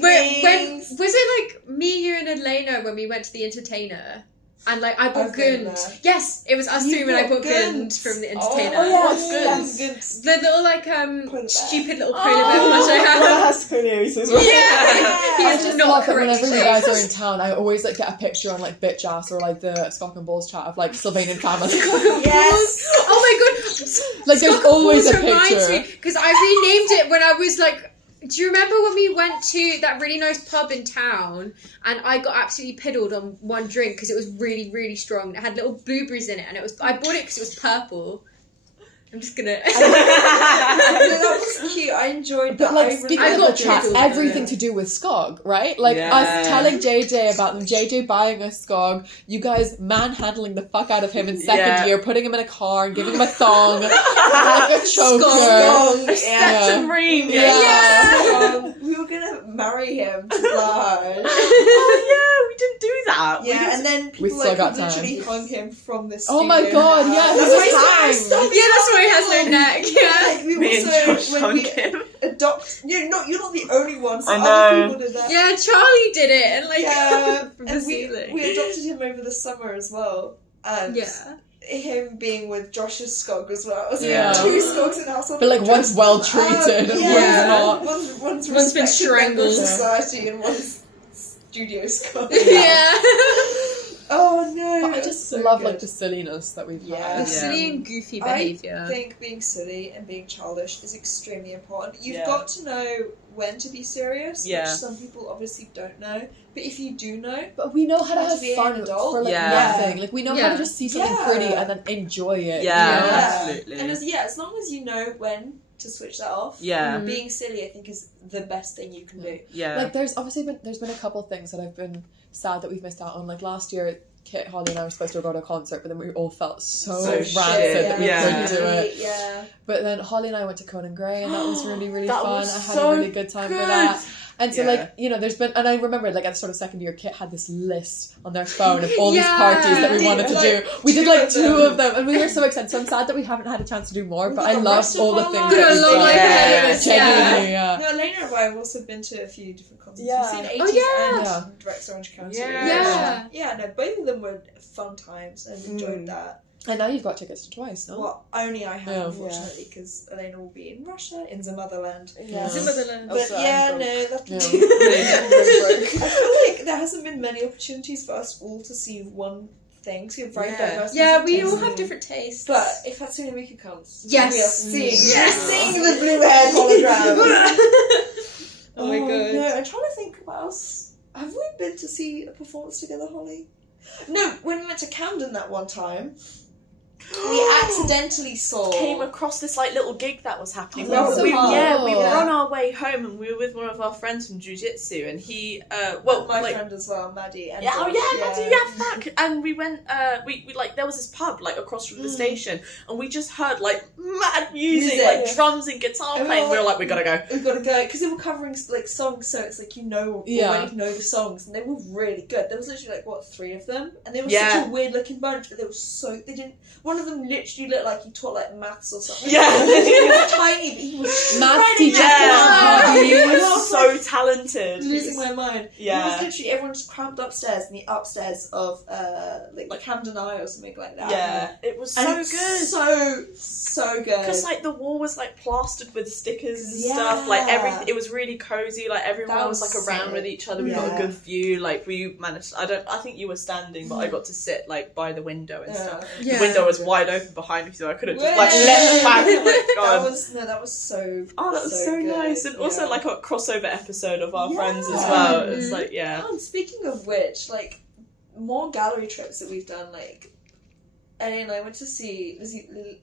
When was it like me, you, and Alena when we went to the Entertainer? And like I bought Gund. Yes, it was us three when I bought Gund from the Entertainer. What's Gund? The little like stupid little polar bear plush I have. That has scoliosis. I just not love that correct whenever you shape. guys are in town, I always like get a picture on like Bitch Ass or like the Scock and Balls chat of like Sylvanian family. Yes. Oh my god. Like there's always a reminds picture. me because I renamed it when I was like. Do you remember when we went to that really nice pub in town and I got absolutely piddled on one drink because it was really, really strong. It had little blueberries in it and I bought it because it was purple. I'm just gonna... That was cute. I enjoyed that. But like speaking I of got the chat, piddled, everything to do with Skog, right? Like us telling JJ about them, JJ buying us Skog, you guys manhandling the fuck out of him in second year, putting him in a car and giving him a thong, like a choker. A septum ring. We were gonna marry him to Blanche. Oh yeah, we didn't do that. Yeah, and then We people still got literally time. hung him from the Oh my studio god, house. yeah, he That's was why hanged. Yeah, that's why he has no neck. Yeah. Like, we Me and also, Josh when hung we him. adopt, you're not the only one. So I other know. people did that. Yeah, Charlie did it and like from the and ceiling. we adopted him over the summer as well. And him being with Josh's Skog as well. So we had two Skogs in the household. But like one's well treated and one's not. One's One's been respected member of strangled. society and one's studio Skog. Yeah. Oh no! But I just love like the silliness that we've The had. silly and goofy I behaviour. think being silly and being childish is extremely important. You've got to know when to be serious, which some people obviously don't know. But if you do know, But we know how to have be an fun adult. for like nothing. Like we know how to just see something pretty and then enjoy it. Absolutely. And as long as you know when to switch that off, being silly I think is the best thing you can do. Like there's been a couple of things that I've been sad that we've missed out on. Like last year, Kit, Holly and I were supposed to go to a concert, but then we all felt so rancid that we couldn't do it. Yeah. But then Holly and I went to Conan Gray, and that was really, really That fun. was I had so a really good time for that. And so, Yeah. like, you know, there's been... And I remember, like, at the sort of second year, Kit had this list on their phone of all these parties that we wanted to do. We did, like, two of them, and we were so excited. So I'm sad that we haven't had a chance to do more, but I loved all the things that we've done. Genuinely, No, Elena and I have also been to a few different concerts. Yeah. We've seen 80s and Rex Orange County. Yeah. Yeah, no, both of them were fun times and enjoyed that. And now you've got tickets to twice, no? Well, only I have, unfortunately, because Elena will be in Russia, in the motherland. Yeah. Zimmerland. But Also, yeah, no, that's Yeah. I feel like there hasn't been many opportunities for us all to see one thing. So you're very diverse. Yeah, we all have different tastes. But if Hatsune Miku comes, Yes. we are seeing, Yes. seeing the blue-haired hologram. Oh my god. No, I'm trying to think what else. Have we been to see a performance together, Holly? No, when we went to Camden that one time, we accidentally came across this like little gig that was happening. Oh, we so were cool. on our way home and we were with one of our friends from jiu-jitsu, and he my friend as well, Maddie. And Frank. And we went we like there was this pub like across from the station, and we just heard like mad music, like drums and guitar playing. We were like, we gotta go because they were covering like songs, so it's like already know the songs, and they were really good. There was literally like 3 of them, and they were such a weird looking bunch, but they didn't. One of them literally looked like he taught like maths or something. Yeah, he was tiny, but he was maths teacher. He was so talented. Losing my mind. Yeah, it was literally everyone just cramped upstairs in the upstairs of like Camden Eye or something like that. Yeah, it was so good. So good. Because like the wall was like plastered with stickers and stuff. Like everything, it was really cozy. Like everyone was like around with each other. We got a good view. Like we managed. I think you were standing, but I got to sit like by the window and stuff. Yeah. The window was wide open behind me, so I could have just like leapt back and like gone. That was so. Oh, that was so good. nice, and also like a crossover episode of our friends as well. It's like Oh, and speaking of which, like more gallery trips that we've done, like. And I went to see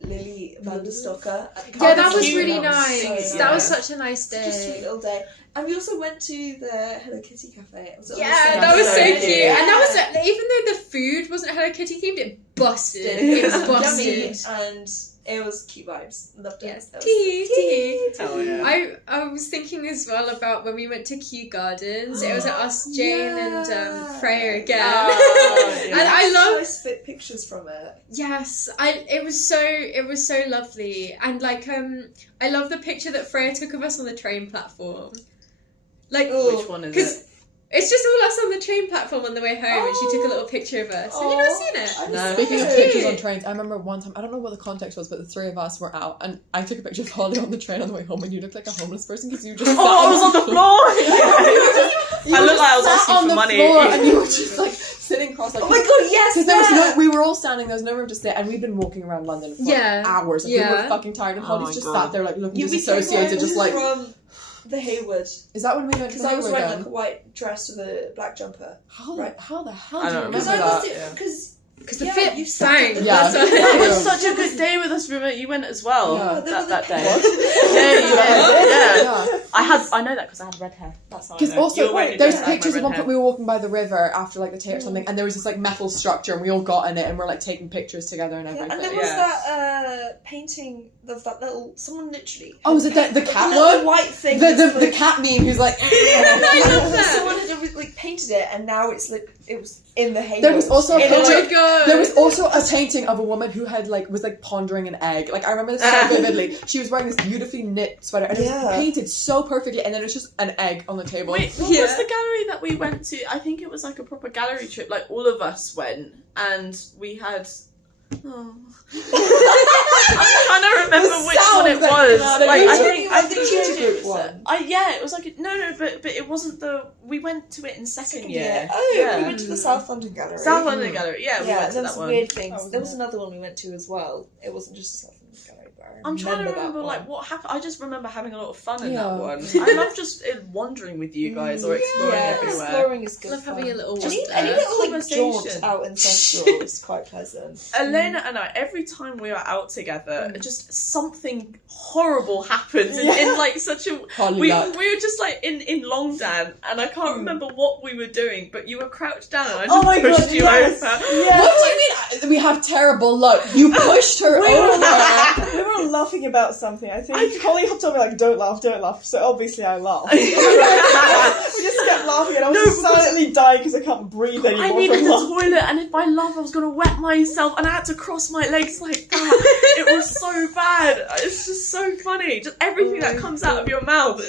Lily van der Stocker. Yeah, that was really That was nice. so That nice. was such a nice Such a sweet day. little day. And we also went to the Hello Kitty Cafe. Yeah, that was so so cute. cute. And that was even though the food wasn't Hello Kitty themed, it busted. It was busted. Yummy, and it was cute vibes. Loved it. Yes. That was- Tee. hell yeah. I was thinking as well about when we went to Kew Gardens. It was us, Jane, and Freya again. Yeah. And I love nice fit pictures from it. Yes, it was so lovely, and like I love the picture that Freya took of us on the train platform. Like, Which one is it? it's just all us on the train platform on the way home, and she took a little picture of us. Have you not seen it? No. Speaking of It's pictures cute. on trains, I remember one time, I don't know what the context was, but the 3 of us were out, and I took a picture of Holly on the train on the way home, and you looked like a homeless person because you just sat I was on the floor. You I looked like I was sat asking on for the money. floor, and you were just like sitting cross like. Oh my god, yes! Because there was we were all standing, there was no room to sit, and we'd been walking around London for hours, and we were fucking tired, and Holly's just sat there like looking disassociated, just like. From the Hayward. Is that when we went to Because the I was Hayward wearing then? like a white dress with a black jumper. How Right. the hell I do you don't remember remember that? Because the fit you sang. sang. Yeah. That was such a good day with us. Remember, you went as well Yeah. that day. What? Yeah, you did. Yeah. Yeah. I know that because I had red hair. That's how I Because know. also, You were wearing a there's dress, I had my pictures red of one hair. point we were walking by the river after like the tea or something, and there was this like metal structure, and we all got in it, and we're like taking pictures together and Yeah, everything. and there was Yeah. that painting of that little someone literally. Oh, was it the cat the little one? white thing. The that's cat meme who's like. I love that. Someone had like painted it, and now it's like it was in the Hayward. There was also a In the, picture. Oh my god. There was also a painting of a woman who had was pondering an egg. Like I remember this so vividly. She was wearing this beautifully knit sweater, and it was painted so perfectly, and then it was just an egg on the table. Wait, what was the gallery that we went to? I think it was like a proper gallery trip. Like all of us went, and we had. Oh. I'm trying to remember which one it was. Like I think the group one. It was like but it wasn't the. We went to it in second year. Oh, yeah. we went to the South London Gallery. South London Gallery. Yeah, we went to there that was one. weird things. There was another one we went to as well. It wasn't just the South London Gallery, but I'm trying to that remember one. like what happened. I just remember having a lot of fun in Yeah. that one. I love just wandering with you guys or exploring everywhere. Exploring is good. I love having a little Any wander. little like Conversation. jaunt out in Central is quite pleasant. Elena and I, every time we are out together, just something horrible happens in like such a. Holly We luck. were just like in Longdan, and I can't remember what we were doing, but you were crouched down, and I Oh just my pushed God, you yes. over. Yeah. What do you mean? We have terrible luck. You pushed her over. We were laughing about something. I think Holly told me like, don't laugh. So obviously I laughed. We just kept laughing, and I was No, just because- silently dying because I can't breathe anymore. I needed from the laughing. toilet, and if I laughed, I was going to wet myself, and I had to cross my legs like that. It was so bad. It's just so funny. Just everything that comes out of your mouth.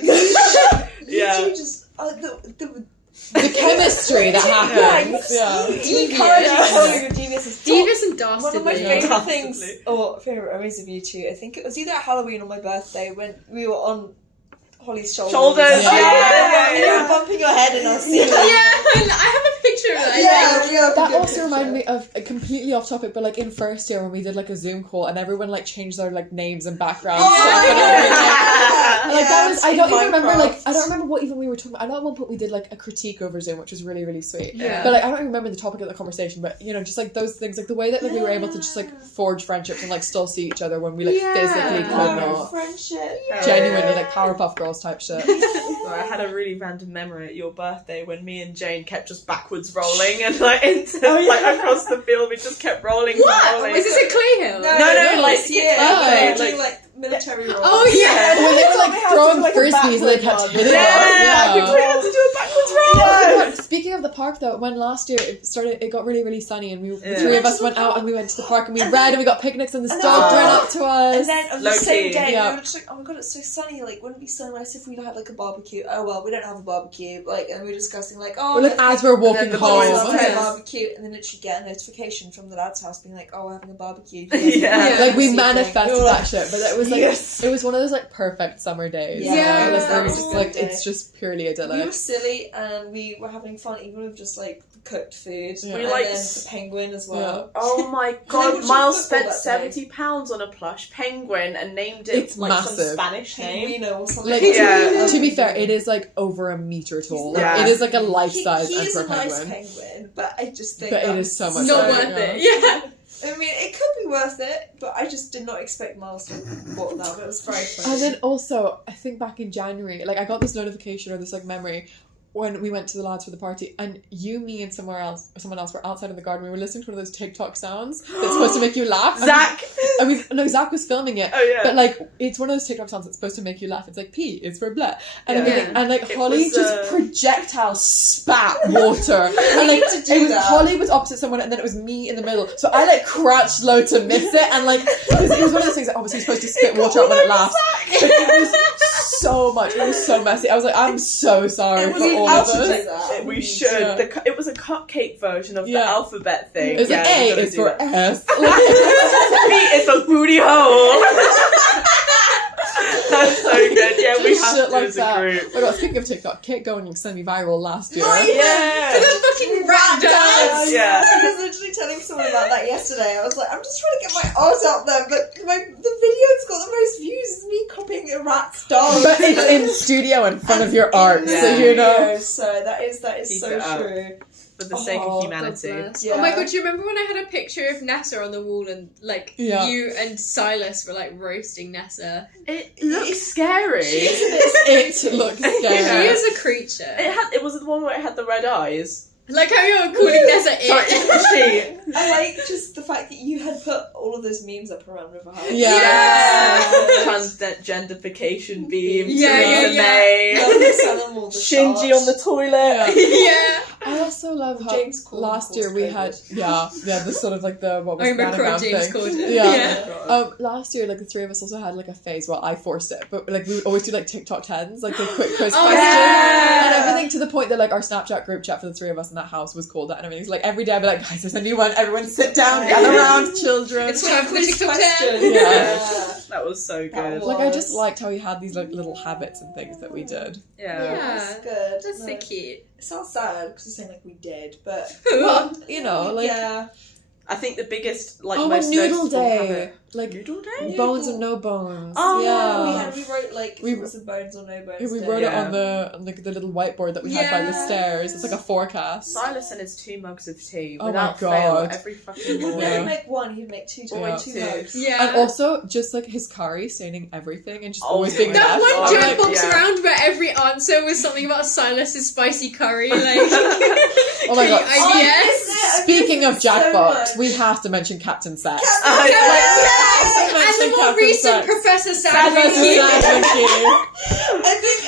Yeah. You just the The chemistry that happens. you Devious. currently showing your devious. Devious and One of my dastardly. favourite things, or favourite memories of you two, I think it was either at Halloween or my birthday when we were on Holly's shoulders. Yeah. You were bumping your head in our ceiling. Yeah, I have a picture of that. Yeah, That also reminded me of completely off topic, but like in first year when we did like a Zoom call and everyone like changed their like names and backgrounds. That was, I don't even remember I don't remember what even we were talking about. I know at one point we did like a critique over Zoom, which was really, really sweet. Yeah. But like I don't even remember the topic of the conversation, but you know, just like those things, like the way that like we were able to just like forge friendships and like still see each other when we like physically could not. Friendship. Genuinely like Powerpuff Girls type shit. Well, I had a really random memory at your birthday when me and Jane kept just backwards rolling and like into like across the field. We just kept rolling. What? Rolling. Is this a Clay Hill? No, like military roll. Oh yeah. When they were like throwing frisbees and they kept hitting us. Yeah, we had to do a backwards roll. Speaking of the park though, when last year it got really, really sunny and the three of us went out and we went to the park and we read and we got picnics and the dog ran up to us. And then on the same day, Yeah. we were just like, oh my god, it's so sunny, like, wouldn't it be so nice if we had like a barbecue? Oh well, we don't have a barbecue, like, and we were discussing like, oh, Well, like as we're walking the home. boys let's have a Yeah. barbecue, and then literally get a notification from the lad's house being like, oh, we're having a barbecue. Yeah. Like we manifested that shit, but it was like Yes. it was one of those like perfect summer days. Yeah. Like, where we That just was like a good it's just purely We idyllic. were silly and we were having fun, even with just like cooked food. Yeah. And We liked- then the penguin as well. Oh my How god, much Miles football spent that day? £70 on a plush penguin and named it It's like some massive. Spanish name. Penguino or something. Like Yeah. to be fair, it is like over a meter tall. Like, Yeah. it is like a life size He is emperor a nice penguin. penguin, but I just think But it that is was so much Not fun. worth it. Yeah. I mean, it could be worth it, but I just did not expect Miles to bought that. But it was very funny. And then also, I think back in January, like I got this notification or this like memory when we went to the lads for the party, and you, me, and someone else were outside in the garden. We were listening to one of those TikTok sounds that's supposed to make you laugh. Zach! No, Zach was filming it. Oh yeah. But like, it's one of those TikTok sounds that's supposed to make you laugh. It's like P, it's for blah, and Yeah. everything. And like It Holly was, just projectile spat water, and like to do it was that. Holly was opposite someone, and then it was me in the middle. So I like crouched low to miss it, and like because it was one of those things that obviously you're supposed to spit water out when it laughs. But it was so much. It was so messy. I was like, I'm so sorry for all of us. We should. Yeah. It was a cupcake version of the Yeah. alphabet thing. It was like A we're gonna is do for that. S. B is for booty hole. That's so good. Yeah, we Just have shit to like as a that. group. Oh my god, speaking of TikTok, Kate going semi-viral last year. Yeah. For the fucking rat dance. Yeah. I was literally telling someone about that yesterday. I was like, I'm just trying to get my art out there, but the video that's got the most views is me copying a rat's dance. But it's in studio in front of your art, Yeah. so you know. So that is Keep so it up. true. For the sake Oh, of God humanity. bless. Yeah. Oh my god, do you remember when I had a picture of Nessa on the wall and like Yeah. you and Silas were like roasting Nessa? It looks scary. It looks She scary. is a creature. It was the one where it had the red eyes. Like how you're calling Nessa Sorry, it. she. I like just the fact that you had put all of those memes up around River House. Yeah. Transgenderification beam. Yeah, Theresa yeah. May. Shinji on the toilet. Yeah. I also love how James Corden last year caused we COVID. had the sort of like the what was I remember Anagram James thing. Corden. Yeah. Last year, like the three of us also had like a phase. Well, I forced it, but like we would always do like TikTok 10s, like the quick quiz Oh, questions, yeah. and everything to the point that like our Snapchat group chat for the three of us in that house was called that and everything. So like every day I'd be like, guys, there's a new one. Everyone sit down, gather around, children. It's time for the TikTok 10. Yeah. That was so good. was- Like I just liked how we had these like little habits and things that we did. Yeah. Yeah. That's good. That's No. so cute. It sounds sad because it's saying like we did, but Well, you know, like yeah. I think the biggest, like, oh, most a noodle noticeable day, habit- like Noodle day? bones and no bones. Oh, yeah. We wrote like We- if it was the bones or no bones. We day. wrote Yeah. it on the little whiteboard that we had by the Yeah. stairs. It's like a forecast. Silas and his 2 mugs of tea Oh my without God. fail every fucking He morning. Yeah. wouldn't make one, he'd make two Yeah. two mugs. Yeah. And also, just like his curry staining everything and just Oh always being my that left. one God. joke box Yeah. around where every answer was something about Silas's spicy curry, like Oh my God. IBS. Speaking of so Jackbox, much. we have to mention Captain Sex. Oh, Yes! Like, And the more Captain recent Sex. Professor Sadness Sadwinky. is Sadwinky.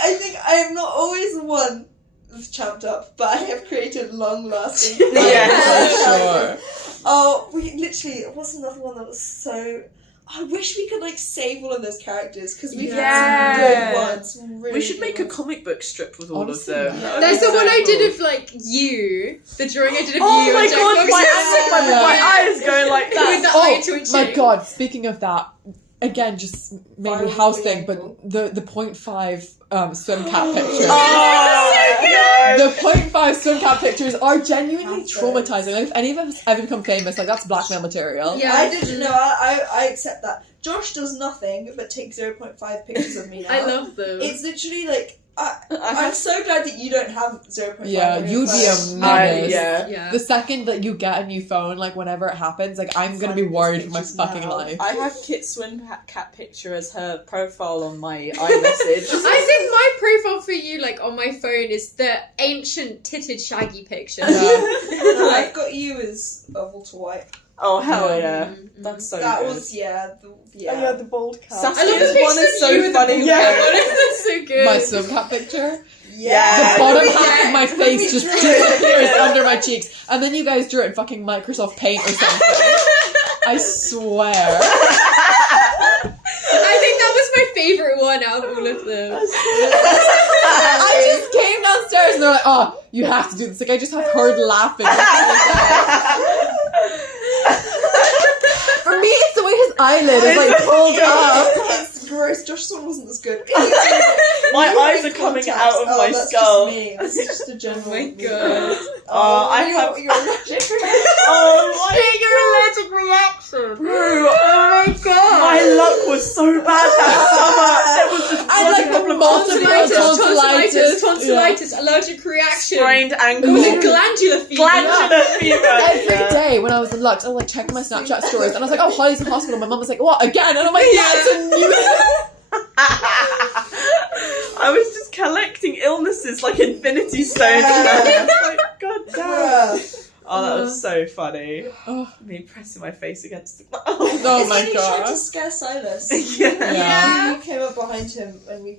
I think I am not always the one that's champed up, but I have created long-lasting. Yeah. For sure. Oh, we literally. What's another one that was so? I wish we could like save all of those characters because we've Yeah. had some good ones. Some really We should make a good ones. comic book strip with all Honestly, of them. yeah. That would There's be the so one I did cool. of like you, the drawing I did of Oh you. my on god, Jackbox. my eyes going like With that. the Oh eye twitching. my God! Speaking of that, again, just maybe Viral house for thing, Yanko. but the 0.5 swim cap picture. Oh, The 0.5 5 swim cap pictures are genuinely Catfish. traumatizing. Like, if any of us ever become famous, like, that's blackmail material. Yeah. I didn't know. I accept that. Josh does nothing but take 0.5 pictures of me now. I love them. It's literally like I'm so glad that you don't have 0.5. Yeah, on your you'd be phone. a menace. Yeah. The second that you get a new phone, like, whenever it happens, like, I'm gonna be worried for my fucking life. I have Kit's swim cap picture as her profile on my iMessage. I think my profile for you, like, on my phone is the ancient titted shaggy picture. Yeah. I've got you as Walter White. Oh hell yeah, Mm-hmm. that's so That good. was Oh, yeah, the bold cat. I love the Saskia's picture one is of so you with the funny. ball Yeah. cap on it. That's so good. My swim cap picture. Yeah. The bottom Yeah. half of my face just disappears under my cheeks. And then you guys drew it in fucking Microsoft Paint or something. I swear. I think that was my favourite one out of all of them. I just came downstairs and they're like, oh, you have to do this. Like, I just have heard laughing. For me, it's the way his eyelid is like pulled up. It's gross. Josh's one wasn't as good. My eyes are coming out of my that's skull. Just me. This is just a general. Oh my god. I have. You're allergic. Oh Your allergic reaction. my god! My luck was so bad that summer. There was just I like the Tonsillitis, tonsillitis. allergic reaction. sprained ankle. Was it glandular fever? Glandular fever. Every day when I was in Lux, I was like checking my Snapchat stories and I was like, oh, Holly's in hospital. My mum was like, what, again? And I'm like, yeah, it's a new I was just collecting illnesses like Infinity Stones. Like, God damn. Oh, that was so funny. Oh. Me pressing my face against the Oh It's my when you tried to god. scare Silas. Yeah. You came up behind him and we.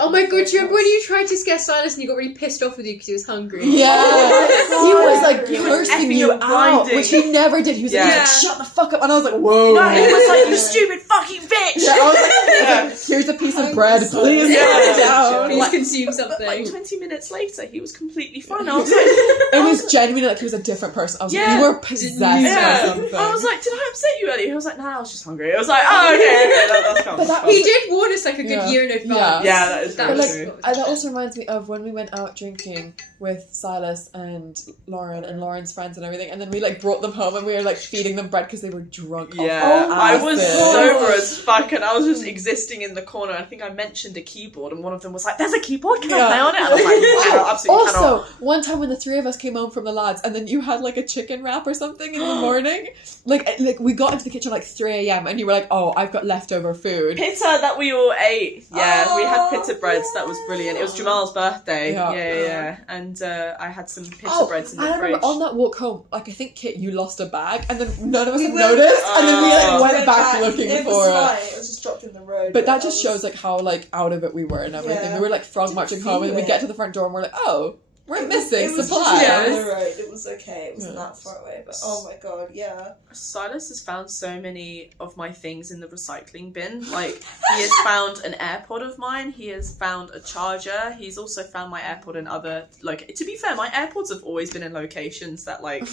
Oh my god, do you remember when you tried to scare Silas and you got really pissed off with you because he was hungry? Yeah. He was like He was cursing effing you and out, grinding. which he never did. He was Yeah. like, shut the fuck up. And I was like, whoa. No, it was like, you stupid fucking bitch! Yeah, I was like, here's a piece of bread, please Yeah. put it down. Please Like, consume But something. like 20 minutes later, he was completely fine. I was like, it was genuinely like he was a different person. I was Yeah. like, you were possessed by yeah. something. I was like, did I upset you earlier? He was like, no, I was just hungry. I was like, oh, okay, that's cool. But that He did warn us like a good Yeah. year in advance. Yeah, that is That very was- true. That also reminds me of when we went out drinking with Silas and Lauren and Lauren's friends and everything, and then we like brought them home and we were like feeding them bread because they were drunk. Yeah, off I was acid. sober as fuck and I was just existing in the corner. I think I mentioned a keyboard and one of them was like, there's a keyboard, can I play on it? And I was like, you cannot, absolutely Also, cannot. one time when the three of us came home from the lads, and then you had like a chicken wrap or something in the morning, like we got into the kitchen like 3 a.m. and you were like, "Oh, I've got leftover food." Pita that we all ate. Yeah, we had Oh. pita breads. That was brilliant. It was Jamal's birthday. Yeah. Yeah. And I had some pita Oh, breads in I the fridge. remember on that walk home, like I think Kit, you lost a bag, and then none of us We had went- noticed, and then we Oh. like went back looking it for was it. fine. It was just dropped in the road. But that I just was- shows like how like out of it we were and everything. Yeah. We were like frog Didn't marching home, and feel we it. get to the front door and we're like, "Oh, we're missing It was supplies." just down the road. It was okay. It wasn't Yeah. that far away. But oh my god, yeah. Silas has found so many of my things in the recycling bin. Like, he has found an AirPod of mine, he has found a charger, he's also found my AirPod in other, like, to be fair, my AirPods have always been in locations that, like,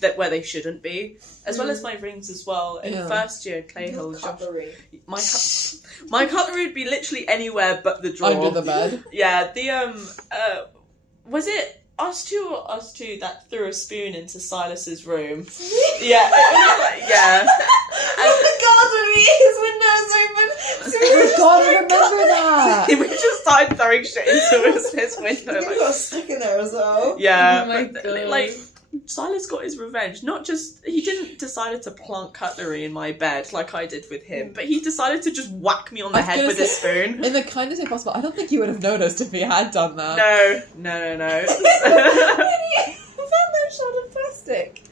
that where they shouldn't be, as well as my rings as well. In Yeah. first year, Clayhill, Cutlery. my cutlery would be literally anywhere but the drawer. Under the bed. Yeah, was it us two or us two that threw a spoon into Silas's room? Yeah, it was like, yeah. In the garden, his windows open. So we were Oh just God, I throwing remember that. We just started throwing shit into his window. You Like, got a stick in there as well. yeah, Oh my but, God. like, Silas got his revenge. Not just, he didn't decide to plant cutlery in my bed like I did with him, but he decided to just whack me on the I was head gonna with a spoon. In the kindest way possible. I don't think you would have noticed if he had done that. No. I found that shot of plastic.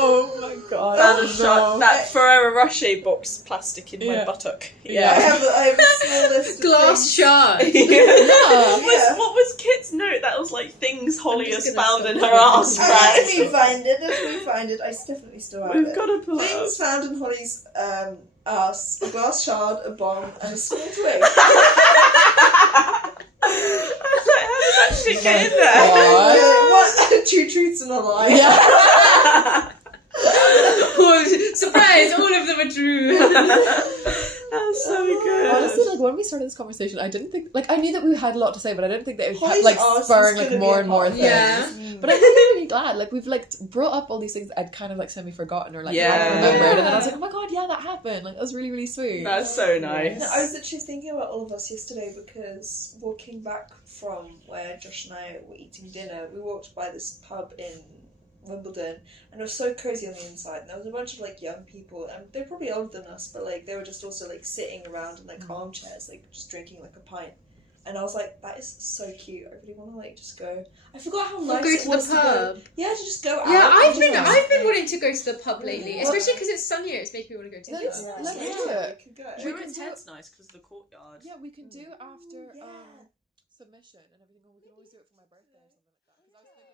Oh my God. Found a no. shot, that Ferrero Rocher box plastic in my Yeah. buttock. I Yeah. have a small list of Glass things. shard. Yeah. What was Kit's note? That was like things Holly I'm just has gonna found in her stop ass looking. crack. If we find it, I definitely still have We've it. got to pull it up. Things found in Holly's ass: a glass shard, a bomb, and a small twig. How did that shit get in there? God. What? 2 truths and a lie. Yeah. Oh, surprise! All of them are true. That's so good. Honestly, like when we started this conversation, I didn't think, like, I knew that we had a lot to say, but I didn't think that it Holly's kept, like, arse is spurring, gonna like, be more a and more part. things. Yeah. But I'm really, really glad. Like, we've, like, brought up all these things that I'd kind of, like, semi-forgotten or, like, not remembered. And then I was like, oh my god, yeah, that happened. Like, that was really, really sweet. That's so nice. No, I was literally thinking about all of us yesterday because walking back from where Josh and I were eating dinner, we walked by this pub in Wimbledon, and it was so cozy on the inside, and there was a bunch of like young people, and they're probably older than us, but like they were just also like sitting around in like armchairs, like just drinking like a pint. And I was like, that is so cute. I really want to like just go. I forgot how nice go it to was the to pub. go. Yeah, to just go out. Yeah, I've and been just- wanting to go to the pub lately, Yeah. especially because it's sunnier. It's making me want to go to the Let's- pub. let's Yeah. do it. We could go. Sure, can it's do- Ted's nice because of the courtyard. Yeah, we can do after Yeah. submission and everything. Or we can always do it for my birthday or something like that. 'Cause I was thinking